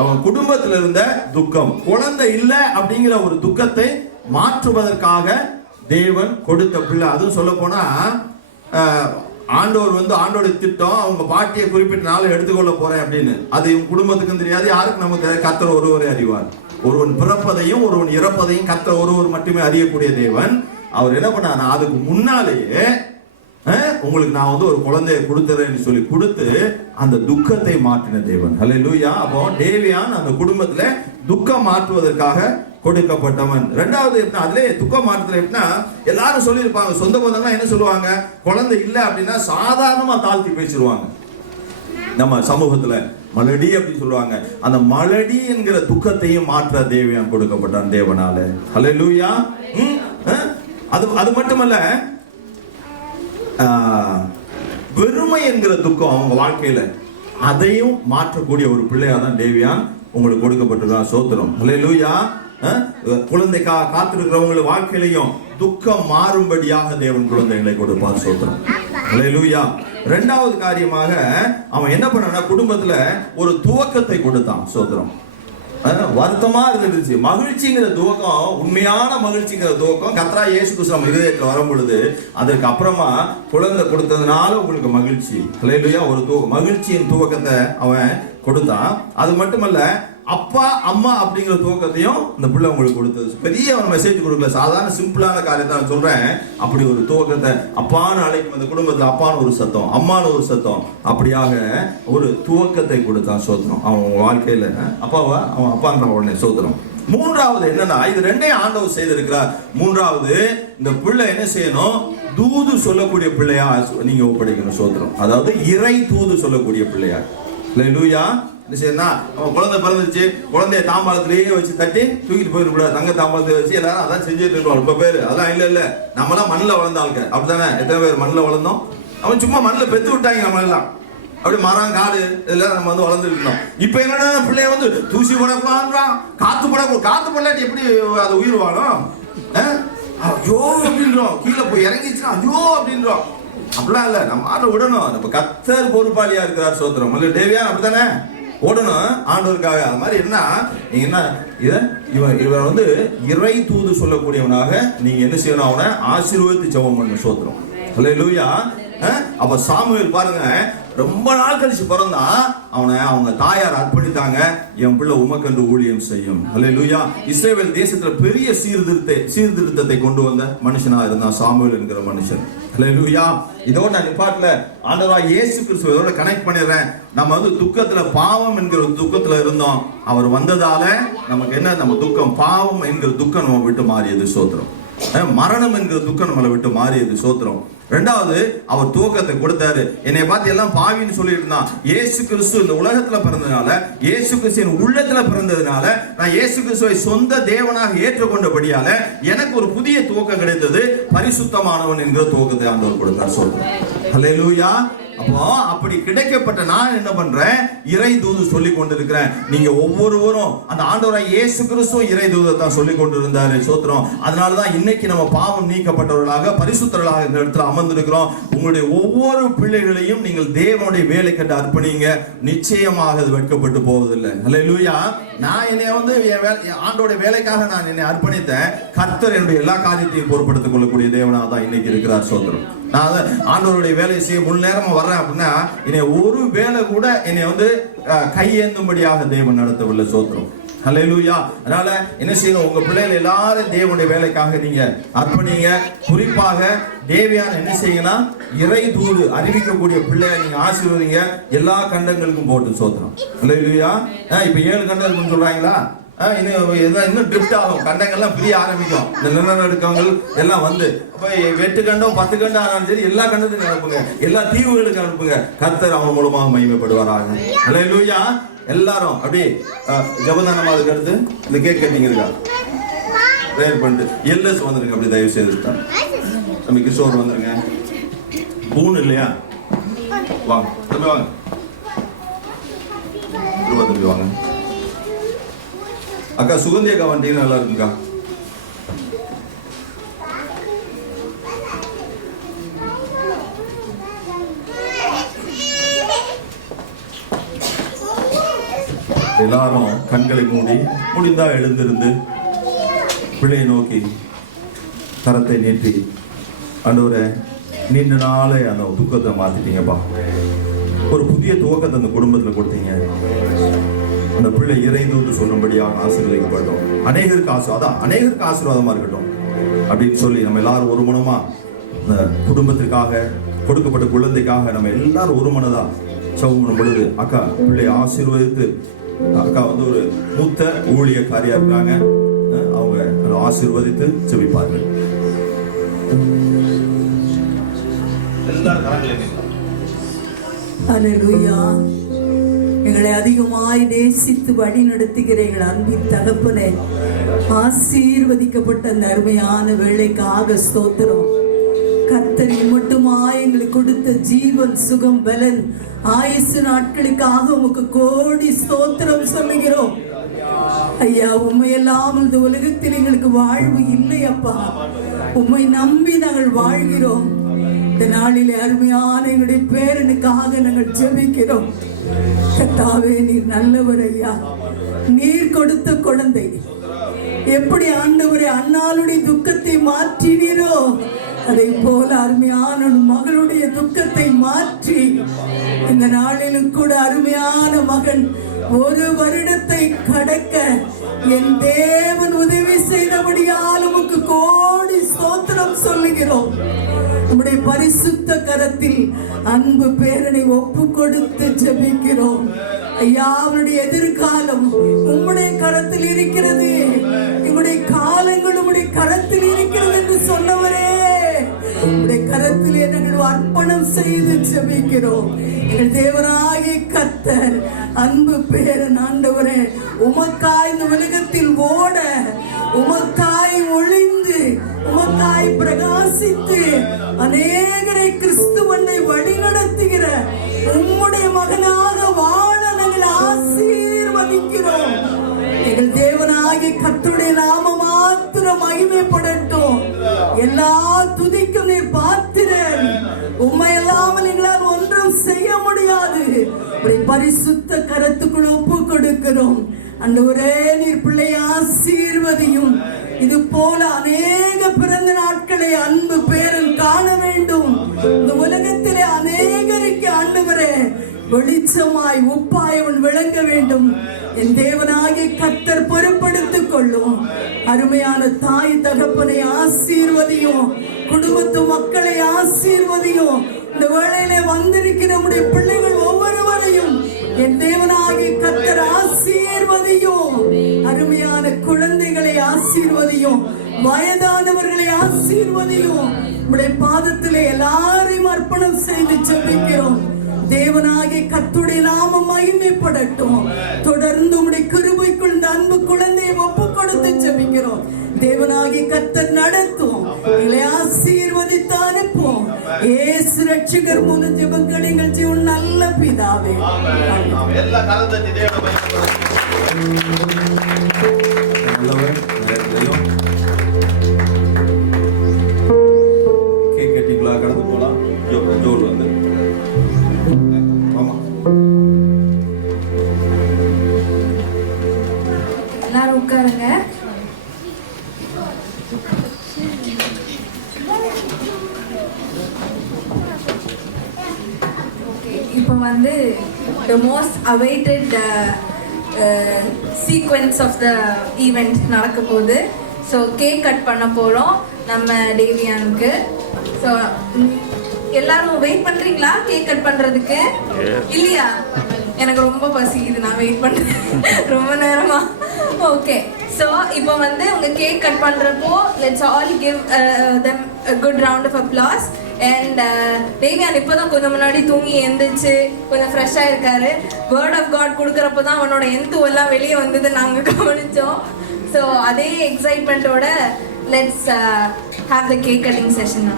அவன் குடும்பத்தில் இருந்த துக்கம், குழந்தை இல்ல அப்படிங்கிற ஒரு துக்கத்தை மாற்றுவதற்காக தேவன் கொடுத்த பிள்ளை. அதுவும் சொல்ல போனா ஆண்டவர் வந்து ஆண்டோட திட்டம், அவங்க பாட்டியை குறிப்பிட்ட நாள் எடுத்துக்கொள்ள போறேன் அப்படின்னு. அது இவங்க குடும்பத்துக்கும் தெரியாது, யாருக்கு நமக்கு கர்த்தர் ஒருவரே அறிவார். ஒருவன் பிறப்பதையும் ஒருவன் இறப்பதையும் கர்த்தர் ஒருவர் மட்டுமே அறியக்கூடிய தேவன். அவர் என்ன பண்ணார், அதுக்கு முன்னாலேயே உங்களுக்கு நான் வந்து ஒரு குழந்தையை கொடுத்துறேன்னு சொல்லி கொடுத்து அந்த துக்கத்தை மாற்றின தேவன். ஹல்லேலூயா. அப்போ தேவியான் அந்த குடும்பத்துல துக்கம் மாற்றுவதற்காக கொடுக்கப்பட்டவன். 2வது அதுல துக்கம் மாற்றத்துல எப்படின்னா, எல்லாரும் சொல்லியிருப்பாங்க, சொந்த பந்தம்னா என்ன சொல்லுவாங்க, குழந்தை இல்ல அப்படின்னா சாதாரணமா தாழ்த்தி பேசிடுவாங்க. நம்ம சமூகத்துல மலடி அப்படி சொல்லுவாங்க. அந்த மலடி என்கிற துக்கத்தையும் மாற்ற தேவியான் கொடுக்கப்பட்டான் தேவனால. ஹல்லேலூயா. அது மட்டுமல்ல, வெறுமை என்கிற துக்கம் அவங்க வாழ்க்கையில அதையும் மாற்றக்கூடிய ஒரு பிள்ளையா தான் தேவியான் உங்களுக்கு கொடுக்கப்பட்டிருக்கா. சோத்திரம். ஹல்லேலூயா. குழந்தைக்காக காத்திருக்கிறவங்க வாழ்க்கையிலையும் துக்கம் மாறும்படியாக தேவன் குழந்தைகளை கொடுப்பார். சோத்திரம். ஹல்லேலூயா. 2வது காரியமாக அவன் என்ன பண்ணானா, குடும்பத்துல ஒரு துவக்கத்தை கொடுத்தான். சோத்திரம். வருத்தமா இருந்துச்சு. மகிழ்ச்சிங்கிற துவக்கம், உண்மையான மகிழ்ச்சிங்கிற துவக்கம் கர்த்தராகிய இயேசு கிறிஸ்து நம்ம இதயத்துல வரும் பொழுது, அதற்கு அப்புறமா குழந்தை கொடுத்ததுனால உங்களுக்கு மகிழ்ச்சி. ஹல்லேலூயா. ஒரு மகிழ்ச்சியின் துவக்கத்தை அவன் கொடுத்தான். அது மட்டுமல்ல, அப்பா அம்மா அப்படிங்கிற துவக்கத்தையும் இந்த பிள்ளை உங்களுக்கு கொடுத்தது. பெரிய மெசேஜ் கொடுக்கல, சாதாரண சிம்பிளான காரியத்தை நான் சொல்றேன். அப்படி ஒரு துவக்கத்தை, அப்பான்னு அழைக்கும் அந்த குடும்பத்துல அப்பான்னு ஒரு சத்தம், அம்மான்னு ஒரு சத்தம், அப்படியாக ஒரு துவக்கத்தை கொடுத்தான். சோத்திரம். அவன் வாழ்க்கையில அப்பாவா அவன் அப்பான்ற உடனே சோத்திரம். 3வது என்னன்னா, இது 2ஐயும் ஆண்டவர் செய்திருக்கிறார். 3வது, இந்த பிள்ளை என்ன செய்யணும், தூது சொல்லக்கூடிய பிள்ளையா நீங்க ஒப்படைக்கணும். சோத்திரம். அதாவது இறை தூது சொல்லக்கூடிய பிள்ளையா. ஹல்லேலூயா. அவன் குழந்தை பிறந்துச்சு, குழந்தைய தாம்பாளத்திலேயே வச்சு தட்டி தூக்கிட்டு போயிடக்கூடாது. தங்க தாம்பாளத்தை வச்சு எல்லாரும் அதான் செஞ்சுட்டு இருக்கோம். ரொம்ப பேர் அதெல்லாம் இல்ல நம்மளாம் மண்ணில் வளர்ந்த ஆளுங்க அப்படித்தானே. எத்தனை பேர் மண்ணில் வளர்ந்தோம்? அவன் சும்மா மண்ணில் பெத்து விட்டாங்க. நம்ம எல்லாம் அப்படி மரம் காடு இதெல்லாம் நம்ம வந்து வளர்ந்துட்டு இருந்தோம். இப்ப என்னன்னா பிள்ளைய வந்து தூசி படக்கூடாதுன்றான், காத்து படக்கூடாது. காத்து படலாட்டி எப்படி அது உயிர் வாழும்? ஐயோ அப்படின்றோம், கீழே போய் இறங்கிச்சுன்னா ஐயோ அப்படின்றோம். அப்படிலாம் இல்ல, நம்ம ஆட விடணும். நம்ம கர்த்தர் பொறுப்பாளியா இருக்கிறார். சோத்திரம். தேவியா அப்படித்தானே ஓடணும் ஆண்டவருக்காக. அது மாதிரி என்ன, நீங்க என்ன இவன் வந்து இறை தூது சொல்லக்கூடியவனாக நீங்க என்ன செய்யணும், அவனை ஆசீர்வதித்து ஜெபம் பண்ணணும். சோத்திரம். ஹல்லேலூயா. அப்ப சாமுவேல் பாருங்க, ரொம்ப நாள் கழிச்சு பிறந்தா அவனை அவங்க தாயார் அர்ப்பணித்தாங்க, என் பிள்ளை உமக்கென்று ஊழியம் செய்யும். ஹல்லேலூயா. இஸ்ரவேல் தேசத்துல பெரிய சீர்திருத்தத்தை கொண்டு வந்த மனுஷனா இருந்தான் சாமுவேல் என்கிற மனுஷன். ஹல்லேலூயா. இதோட நான் நிப்பாட்டல, ஆண்டவராகிய இயேசு கிறிஸ்துவை இதோட கனெக்ட் பண்ணிடுறேன். நம்ம வந்து துக்கத்துல, பாவம் என்கிற துக்கத்துல இருந்தோம். அவர் வந்ததால நமக்கு என்ன, நம்ம துக்கம், பாவம் என்கிற துக்கம் நம்ம விட்டு மாறியது. சோத்திரம். மரணம் என்கிற துக்கம் நம்மளை விட்டு மாறியது. சோத்திரம். ரெண்டாவது, அவர் துவக்கத்தை கொடுத்தாரு. என்னை பார்த்து எல்லாம் பாவின்னு சொல்லிட்டு இருந்தான். இயேசு கிறிஸ்து இந்த உலகத்துல பிறந்ததுனால, இயேசு கிறிஸ்துவின் உள்ளத்துல பிறந்ததுனால, நான் இயேசு கிறிஸ்துவை சொந்த தேவனாக ஏற்றுக்கொண்டபடியால எனக்கு ஒரு புதிய துவக்கம் கிடைத்தது. பரிசுத்தமானவன் என்கிற துவக்கத்தை ஆண்டவர் கொடுத்தார். சொல்றேன். ஹல்லேலூயா. அப்போ அப்படி கிடைக்கப்பட்ட நான் என்ன பண்றேன்? இறை தூது சொல்லி கொண்டிருக்கிறேன். நீங்க ஒவ்வொருவரும் அந்த ஆண்டவராய் இயேசு கிறிஸ்துவும் இறை தூதை தான் சொல்லி கொண்டிருந்தாரு. சோத்திரம். அதனாலதான் இன்னைக்கு நம்ம பாவம் நீக்கப்பட்டவர்களாக பரிசுத்தர்களாக இந்த இடத்துல அமர்ந்திருக்கிறோம். உங்களுடைய ஒவ்வொரு பிள்ளைகளையும் நீங்கள் தேவனுடைய வேலை கண்டு அர்ப்பணிங்க. நிச்சயமாக அது வெட்கப்பட்டு போவதில்லை. ஹல்லேலூயா. நான் என்னை வந்து ஆண்டோட வேலைக்காக நான் என்னை அர்ப்பணித்தேன். கர்த்தர் என்னுடைய எல்லா காரியத்தையும் பொறுப்படுத்திக் கொள்ளக்கூடிய தேவனாக தான் இன்னைக்கு இருக்கிறார். சோத்திரம். நான் ஆண்டவருடைய வேலையை செய்ய முழு நேரமா வர்றேன் அப்படின்னா என்னை ஒரு வேலை கூட என்னை வந்து கையேந்தும்படியாக தேவன் நடத்தவில்லை. சோத்திரம். ஹல்லேலூயா. அதனால என்ன செய்யணும்? உங்க பிள்ளைகள் எல்லாரும் தேவனுடைய வேலைக்காக நீங்க அர்ப்பணிங்க. குறிப்பாக தேவையான என்ன செய்யுங்கன்னா இறை தூது அறிவிக்கக்கூடிய பிள்ளைய நீங்க ஆசீர்வதிங்க. எல்லா கண்டங்களுக்கும் போட்டு. சோத்திரம். ஹல்லேலூயா. இப்ப 7 கண்டங்கள் சொல்றாங்களா? இன்னும் ட்ரிப்ட் ஆகும். கண்டங்கள்லாம் பிரிய ஆரம்பிக்கும். இந்த நிலநடுக்கங்கள் எல்லாம் வந்து 8 கண்டம் 10 கண்டம் ஆனாலும் சரி எல்லா கண்டத்துக்கும் அனுப்புங்க. எல்லா தீவுகளுக்கு அனுப்புங்க. கர்த்தர் அவன் மூலமாக மகிமைப்படுவாராக. ஹல்லேலூயா. எல்லாரும் அப்படியே ஜெபதானமா அதுக்கு அடுத்து இந்த கேக் கட்டிங் இருக்கா ப்ரேயர் பண்ணிட்டு எல்எஸ் வந்துருங்க. அப்படி தயவு செய்து நம்ம கிஷோர் வந்துருங்க. பூன் இல்லையா? வாங்க தம்பி, வாங்க தம்பி, வாங்க. அக்கா சுகந்தி அக்கா வந்தீங்கன்னா நல்லா இருக்குக்கா. எல்லாரும் கண்களை மூடி முடிந்தா எழுந்திருந்து பிள்ளையை நோக்கி கரத்தை நீட்டி, ஆண்டவரே நீண்ட நாளே அந்த துக்கத்தை மாத்திட்டீங்கப்பா. ஒரு புதிய துவக்கத்தை அந்த குடும்பத்தில் கொடுத்தீங்க. அந்த பிள்ளை இறைந்து சொல்லும்படியாக ஆசீர்வதிக்கப்பட்டோம். அநேகருக்கு அநேகருக்கு ஆசீர்வாதமா இருக்கட்டும் அப்படின்னு சொல்லி நம்ம எல்லாரும் ஒரு மனமா இந்த குடும்பத்திற்காக கொடுக்கப்பட்ட குழந்தைக்காக நம்ம எல்லாரும் ஒரு மனதா சவுமணம் பண்ணும் பொழுது அக்கா பிள்ளை ஆசீர்வதித்து, அக்கா வந்து ஒரு மூத்த ஊழியக்காரியா இருக்காங்க, அவங்க ஆசீர்வதித்து செபிப்பார்கள். அல்லேலூயா. எங்களை அதிகமாய் நேசித்து வழி நடத்துகிற எங்கள் அன்பின் தகப்பனே, ஆசீர்வதிக்கப்பட்ட அந்த அருமையான வேளைக்காக ஸ்தோத்திரம். கர்த்தர் மட்டுமாய் எங்களுக்கு கொடுத்த ஜீவன், சுகம், பலன், ஆயுசு நாட்களுக்காக உமக்கு கோடி ஸ்தோத்திரம் சொல்லுகிறோம். ஐயா, உண்மையெல்லாம் இந்த உலகத்தில் எங்களுக்கு வாழ்வு இல்லை அப்பா. உம்மை நம்பி நாங்கள் வாழ்கிறோம். இந்த நாளிலே அருமையான எங்களுடைய பேரனுக்காக நாங்கள் ஜெபிக்கிறோம். கர்த்தாவே, நீர் நல்லவர் ஐயா. நீர் கொடுத்த குழந்தை எப்படி ஆண்டவரே அண்ணாளுடைய துக்கத்தை மாற்றினீரோ, அதை போல அருமையான மகளுடைய துக்கத்தை மாற்றி இந்த நாளிலும் கூட அருமையான மகன் 1 வருடத்தை கடக்க என் தேவன் உதவி செய்தபடியால் உமக்கு கோடி ஸ்தோத்திரம் சொல்லுகிறோம். உம்முடைய பரிசுத்த கரத்தில் அன்பு பேரனை ஒப்பு கொடுத்து ஜெபிக்கிறோம். ஐயா, அவருடைய எதிர்காலம் உம்முடைய கரத்தில் இருக்கிறது. எங்களுடைய காலங்கள் உம்முடைய கரத்தில் இருக்கிறது என்று சொன்னவரே, உம்முடைய கரத்திலே நாங்கள் அர்ப்பணம் செய்து ஜெபிக்கிறோம். எங்கள் தேவனாகிய கர்த்தர் அன்பு பேரன் ஆண்டவரே, உமக்காய் இந்த உலகத்தில் ஓட, உமக்காய் ஒளிந்து, உமக்காய் பிரகாசித்து அநேகரை கிறிஸ்துவனை வழி நடத்துகிற உம்முடைய மகனாக வாழ நாங்கள் ஆசீர்வதிக்கிறோம். எங்கள் தேவனாகிய கர்த்தருடைய நாம மாத்திரம் மகிமைப்படட்டும். எல்லா துதிக்கும் நீர் பாத்திரன். உம்மை இல்லாமல் எங்களால் ஒன்றும் செய்ய முடியாது. பரிசுத்த கரத்துக்குள் ஒப்பு கொடுக்கிறோம். ஆண்டவரே, நீர் பிள்ளை ஆசீர்வதியும். இது போல அநேக பிறந்த நாட்களை அன்பு பேரன் காண வேண்டும். இந்த உலகத்திலே அநேகருக்கு ஆண்டவரே வெளிச்சமாய் உப்பாய் அவன் விளங்க வேண்டும். என் தேவனாகிய கர்த்தர் பொறுப்படுத்திக் கொள்ளும். அருமையான தாய் தகப்பனை ஆசீர்வதியும். குடும்பத்து மக்களை ஆசீர்வதியும். இந்த வேளையிலே வந்திருக்கிற நம்முடைய பிள்ளைகள் ஒவ்வொருவரையும் என் தேவனாகிய கர்த்தர் ஆசீர்வதியும். அருமையான குழந்தைகளை ஆசீர்வதியும். வயதானவர்களை ஆசீர்வதியும். உடைய பாதத்திலே எல்லாரையும் அர்ப்பணம் செய்து ஜெபிக்கிறோம். தேவனாகிய கர்த்தருடைய நாமம் மகிமைப்படட்டும். தொடர்ந்து உடைய கிருபைக்குள் இந்த அன்பு குழந்தையை ஒப்பு கொடுத்து ஜெபிக்கிறோம். தேவனாகிய கர்த்தர் நடத்தும், எங்களை ஆசீர்வதித்து அனுப்பும். இயேசு ரட்சகர் மூலம் ஜெபங்கள் எங்கள் ஜீவன் நல்ல பிதாவே. எல்லா காலத்தையும் தேவனை கேக் கட்டிங்களா? கடந்து போலாம். ஜோல் வந்து ஆமா, எல்லாரும் உட்காருங்க. இப்போ வந்து the most awaited sequence of the event நடக்க போகுது. ஸோ கேக் கட் பண்ண போகிறோம் நம்ம டேவியானுக்கு. ஸோ எல்லாரும் வெயிட் பண்ணுறீங்களா கேக் கட் பண்ணுறதுக்கு? இல்லையா? எனக்கு ரொம்ப பசிக்குது, நான் வெயிட் பண்ணுறேன் ரொம்ப நேரமா. ஓகே, ஸோ இப்போ வந்து உங்கள் கேக் கட் பண்ணுறப்போ let's all give them a good round of applause. And Davian இப்போ தான் கொஞ்சம் முன்னாடி தூங்கி எந்திரிச்சு கொஞ்சம் ஃப்ரெஷ்ஷாக இருக்காரு. வேர்ட் ஆஃப் காட் கொடுக்குறப்போ தான் அவனோட எல்லாம் வெளியே வந்தது நாங்கள் கவனித்தோம். ஸோ அதே எக்ஸைட்மெண்ட்டோட let's have the cake cutting session.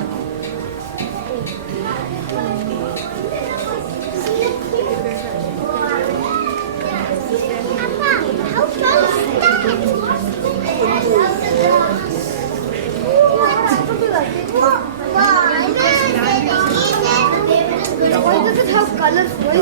Look at how colorful.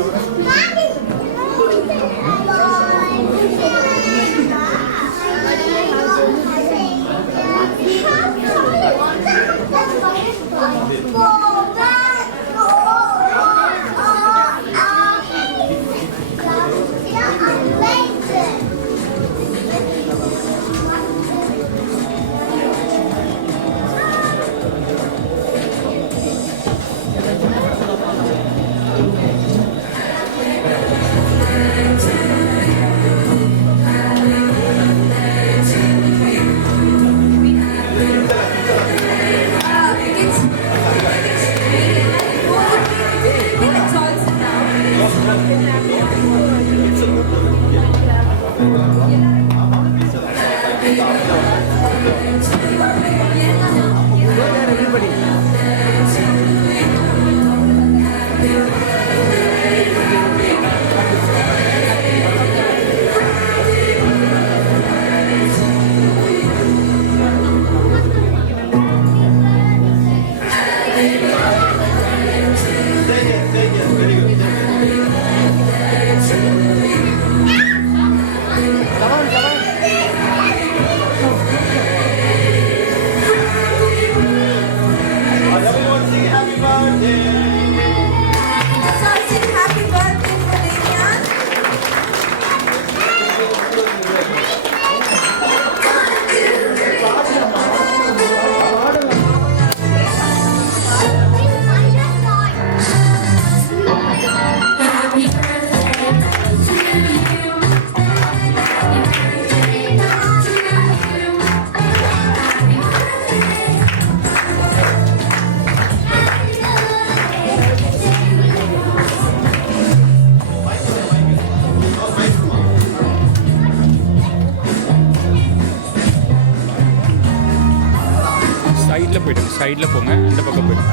சைடில் போங்க, இந்த பக்கம் போயிடுங்க,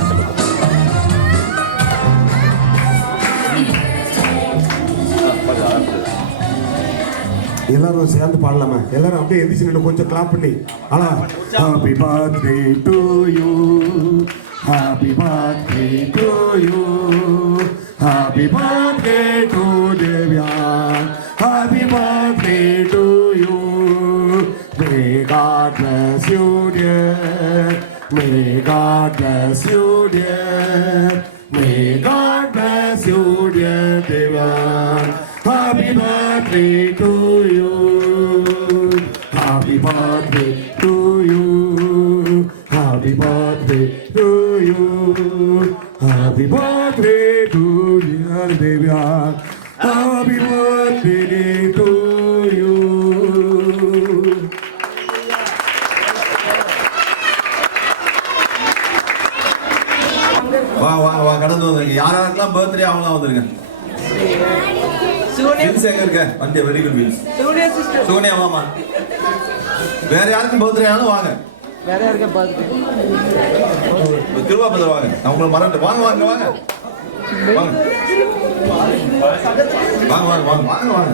அந்த பக்கம் எல்லாரும் சேர்ந்து பாடலாமா? எல்லாரும் அப்படியே எந்திரிச்சு நின்று கொஞ்சம் கிளாப் பண்ணி ஆனா happy birthday to you, happy birthday to you, happy birthday to Davian, happy birthday to you. May God bless you dear, may God bless you dear, may God bless you dear Devan. Happy birthday to you, happy birthday to you, happy birthday to you, happy birthday to dear Devan, happy birthday to you. Birthday அவங்களாம் வந்துருங்க. Wills எங்க இருக்க? வண்டி very good Wills. Sonia மாமா. வேற யாருக்கும் birthday ஆனாலும் வாங்க. வேற யாருக்கா பர்த்டே? திருவா பர்த்டே வாங்க. நான் உங்களை மறந்துட்டு வாங்க வாங்க வாங்க. வாங்க. வாங்க வாங்க வாங்க வாங்க வாங்க.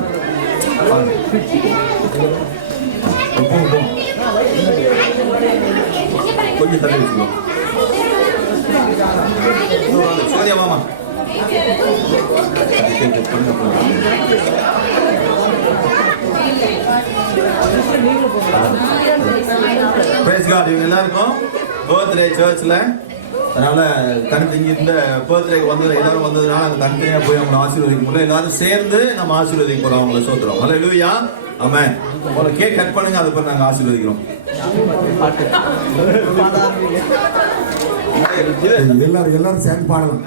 கொஞ்சம் தள்ளி வச்சுக்கோ. சோனியா மாமா. Praise God. இவங்க எல்லாருக்கும் பர்த்டே சர்ச்சில், அதனால தனித்தனி இந்த பர்த்டேக்கு வந்தது எல்லாரும் வந்ததுனால அங்கே தனித்தனியாக போய் அவங்களை ஆசீர்வதிக்க முடியல. எல்லாரும் சேர்ந்து நம்ம ஆசீர்வதிக்க போகிறோம். அவங்கள சோத்துறோம். ஹல்லேலூயா. ஆமென். உங்களை கேக் கட் பண்ணுங்க, அதை போய் நாங்கள் ஆசீர்வதிக்கிறோம். எல்லாரும் சேர்ந்து பாடலாம்.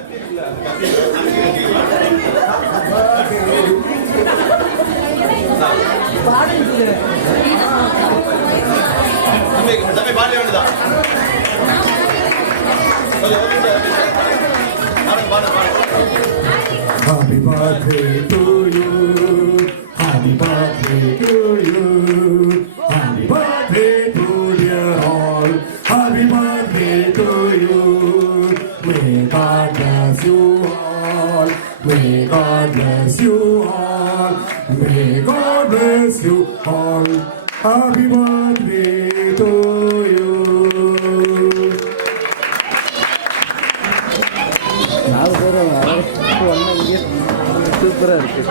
தம்பி பாட வேண்டியதா? Happy birthday to you. Happy birthday to you. Happy birthday to dear all. Happy birthday to you. May God bless you all. May God bless you all. May God bless you all. Happy birthday to you. நாலு பேரும் ஒன்னா இங்கே சூப்பரா இருக்கு.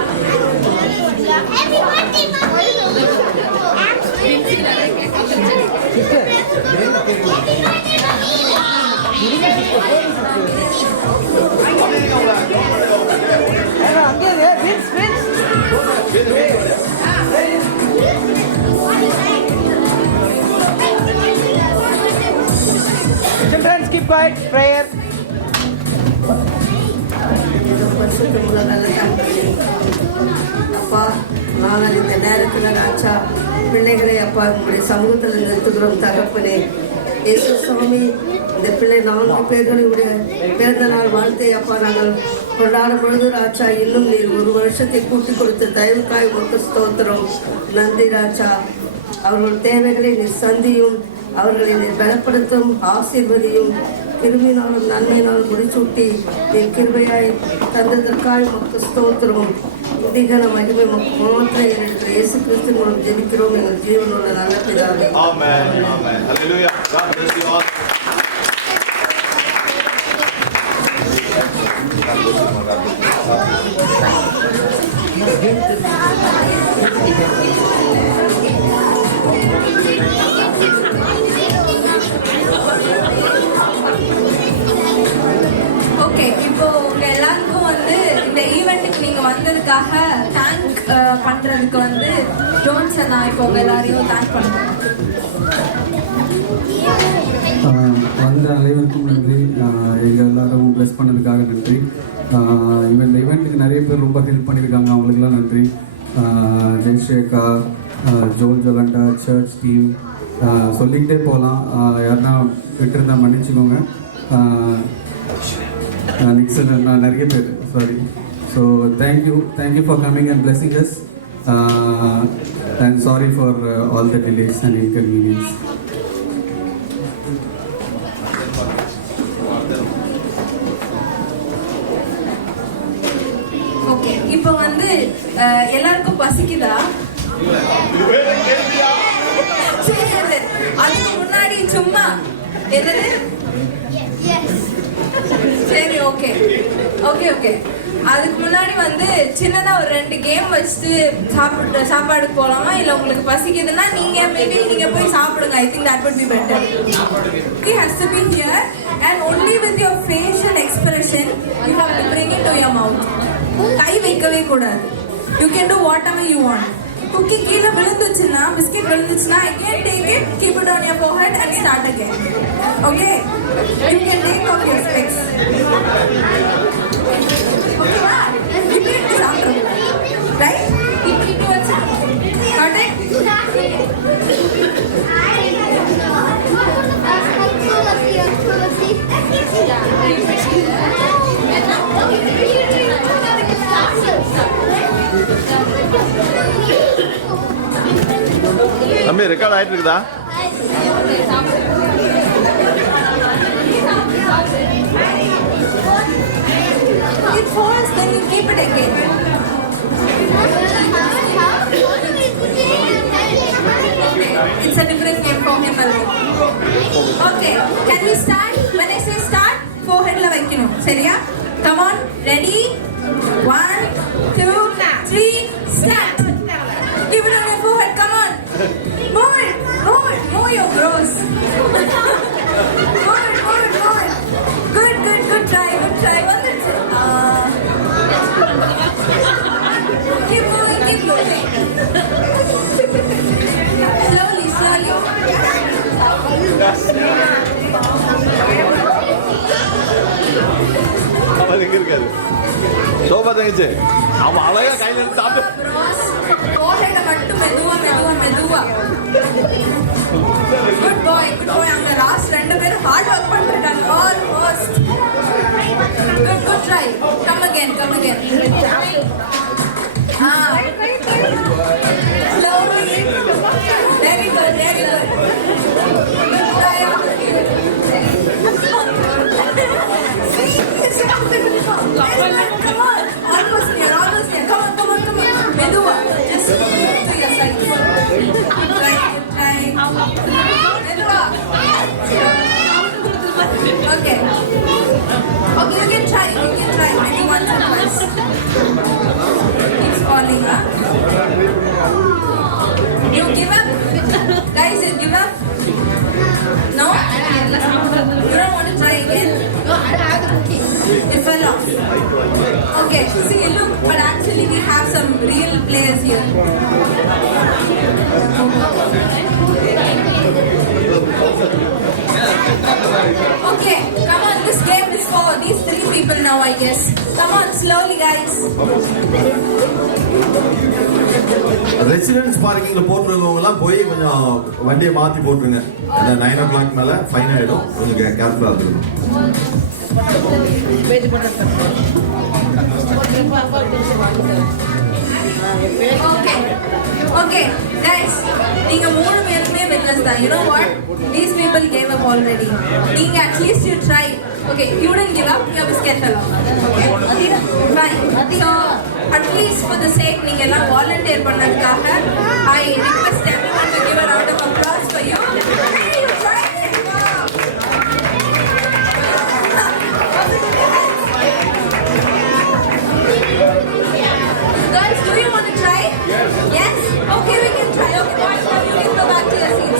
Children, keep quiet. Prayer. அப்பா, நாங்கள் இந்த நேரத்தில் ராஜா பிள்ளைகளை அப்பா உங்களுடைய சமூகத்தில் நிறுத்துகிறோம் தகப்பனே. இயேசு சுவாமி, இந்த பிள்ளை 4 பேர்களுடைய பிறந்த நாள் வாழ்த்தை அப்பா நாங்கள் கொண்டாடும் பொழுது ராஜா, இன்னும் நீர் 1 வருஷத்தை கூட்டி கொடுத்த தயவுக்காய் உங்களுக்கு ஸ்தோத்திரம். நன்றி ராஜா. அவர்கள் தேவைகளை நீர் சந்தியும், அவர்களை நீர் பலப்படுத்தும், ஆசீர்வதியும், கிருமினாலும் நன்மையினாலும் முடிச்சூட்டி என் கிருபையாய் தந்ததற்காய் மக்கள் ஸ்தோத்திரம். அதிகன மகிமை மாத்திர இருக்கிற இயேசு கிறிஸ்து மூலம் ஜெபிக்கிறோம் எங்கள் ஜீவனோட நல்ல பிதாவே. ஆமென். ஆமென். ஹல்லேலூயா. God bless you all. Okay, இப்போ உங்க எல்லாருக்கும் வந்து இந்த ஈவெண்ட்டுக்கு நீங்க வந்ததுக்காக தேங்க் பண்றதுக்கு வந்து ஜோன்ஸ் அண்ணா இப்போ உங்க எல்லாரையும் தேங்க் பண்றேன். வந்த அனைவருக்கும் நன்றி. எங்கள் எல்லாரும் ப்ளஸ் பண்ணதுக்காக நன்றி. இந்த ஈவெண்ட்டுக்கு நிறைய பேர் ரொம்ப ஹெல்ப் பண்ணியிருக்காங்க, அவங்களுக்குலாம் நன்றி. ஜெயஸ்ரேகா, ஜோல் ஜோலண்டா, சர்ச் டீம், சொல்லிக்கிட்டே போகலாம். யாருன்னா விட்டுருந்தா மன்னிச்சுக்கோங்க. நிக்சன் நிறைய பேர், sorry. So thank you for coming and blessing as. And sorry for all the delays and inconvenience. Okay, இப்போ வந்து எல்லாருக்கும் பசிக்குதா? அதுக்கு முன்னாடி சும்மா என்னது? சரி, ஓகே ஓகே ஓகே. அதுக்கு முன்னாடி வந்து சின்னதா ஒரு 2 கேம் வச்சுட்டு சாப்பாடுக்கு போலாமா? இல்ல உங்களுக்கு பசிக்குதுன்னா நீங்க போய் சாப்பிடுங்க. I think that would be better. He has to be here and only with your facial expression you have to bring it to your mouth. கை வைக்கவே கூடாது. You can do whatever you want. Cookie கீழே விழுந்துச்சுன்னா, biscuit விழுந்துச்சுன்னா, again take it, keep it on your forehead and start again. Okay? You can take off your specs. Okay, va? இப்படி சாப்பிடுங்க. Right? இப்படி வச்சா. Got it? I தம்பி record ஆயிட்டு இருக்குதா? It falls, then you keep it again. It's a different game for him alone. Okay, can we start? When I say start, forehead la vaikkano. Seriya? Come on, ready? 1, 2, 3, start. Give it on your forehead, come on. Move it, move your brows. Move it. Good try. Keep moving. Slowly. அவன் எங்க இருக்காது? Sofa தங்கச்சி அவன் அழகா கையில இருந்து சாப்பிட்டு Forehead மட்டும் மெதுவா. Good boy. அந்த லாஸ்ட் ரெண்டு பேரும் ஹார்ட் ஒர்க் பண்ணிட்டாங்க. Almost. Good try. Come again. Slowly. Very good. Good try. Come on. Almost near. Come on. Meduva. Just to your side. Try. Meduva. Okay, you can try. Maybe once or twice. Keeps falling, huh? You give up? Guys, you give up? No? You don't want to try again? It fell off. Okay, see, look, but actually we have some real players here. Okay, come on, this game is for these 3 people now, I guess. Come on, slowly, guys. Residence பார்க்கிங்ல போட்டுருக்கவங்க எல்லாம் போய் கொஞ்சம் வண்டியை மாத்தி போட்டுருங்க. அந்த 9 o'clock மேல ஃபைன் ஆயிடும். கொஞ்சம் கேர்ஃபுல்லா இருக்கணும். Okay, guys, நீங்க 3 பேருமே witness தான். You know what? These people gave up already. நீங்க at least you try. Okay, you didn't give up. You have scared along. Okay, fine. So, at least for the sake நீங்க எல்லாம் volunteer பண்ணதுக்காக, I request everyone to give a round of applause for you. Hey, you tried it. Girls, do you want to try? Yes? Okay, we can try. Okay, boys, now you can go back to your seats.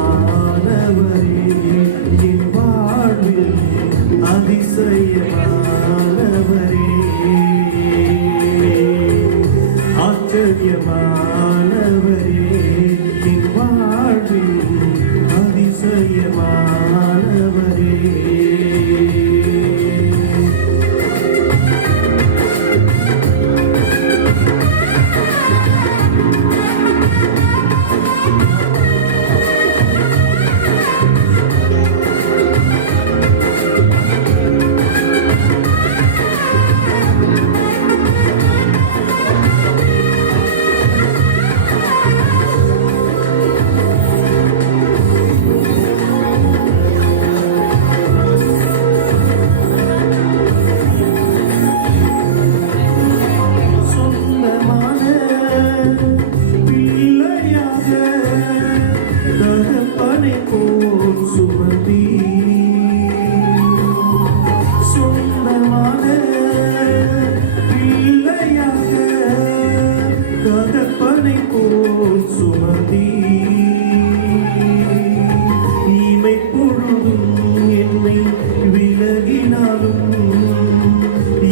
ஆச்சரியமானவரே என் வாழ்வில் அதிசயமானவரே ஆச்சரியமானவரே என் வாழ்வில் அதிசயமானவரே சொந்தமான பிள்ளையாக தகப்பனை போல் சுமந்தி சொந்தமான பிள்ளையாக தகப்பனை போல் சுமந்தி இமை பொழுதும் என்னை விலகினாலும்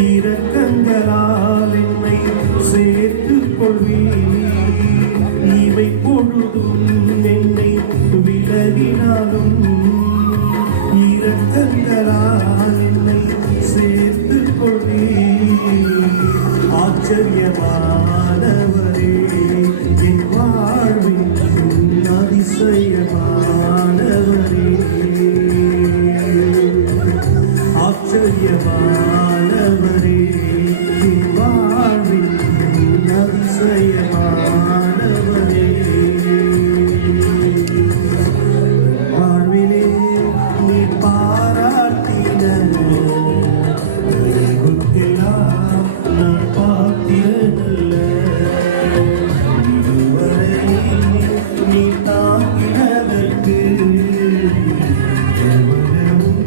இரக்கங்களால் என்னை சேர்த்துக் கொள்வீர் இவை பொழுதும் என்னை விலகினாலும் இரக்கங்களால் என்னை சேர்த்துக் கொள்வீர் ஆச்சரியமானவரே என் வாழ்வின் அதிசயமானவரே ஆச்சரியமானவரே என் வாழ்வின் அதிசயமானவரே வாழ்விலே நீ பாராட்டின தயவுக்கெல்லாம் நான் பாத்திரனல்ல இதுவரை நீ தாங்கினதற்கு எவ்வளவும்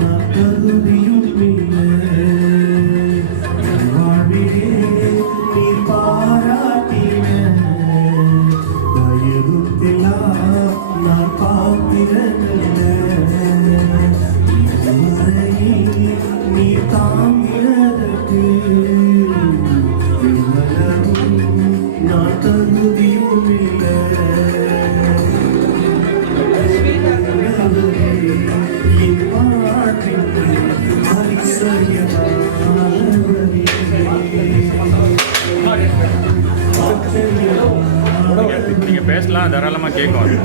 நான் தகுதியும் இல்லை வாழ்விலே நீ பாராட்டின தயவுக்கெல்லாம் நான் பாத்திரனல்ல இதுவரை நீ தாங்கினதற்கு எவ்வளவும் நான் தகுதியும் இல்லை என் வாழ்வின் நீங்கள் பேசலாம், தாராளமாக கேட்கும் அது.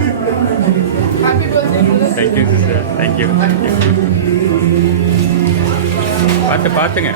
Thank you sister, thank you thank you. பார்த்துங்க.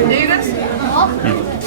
Do you guys?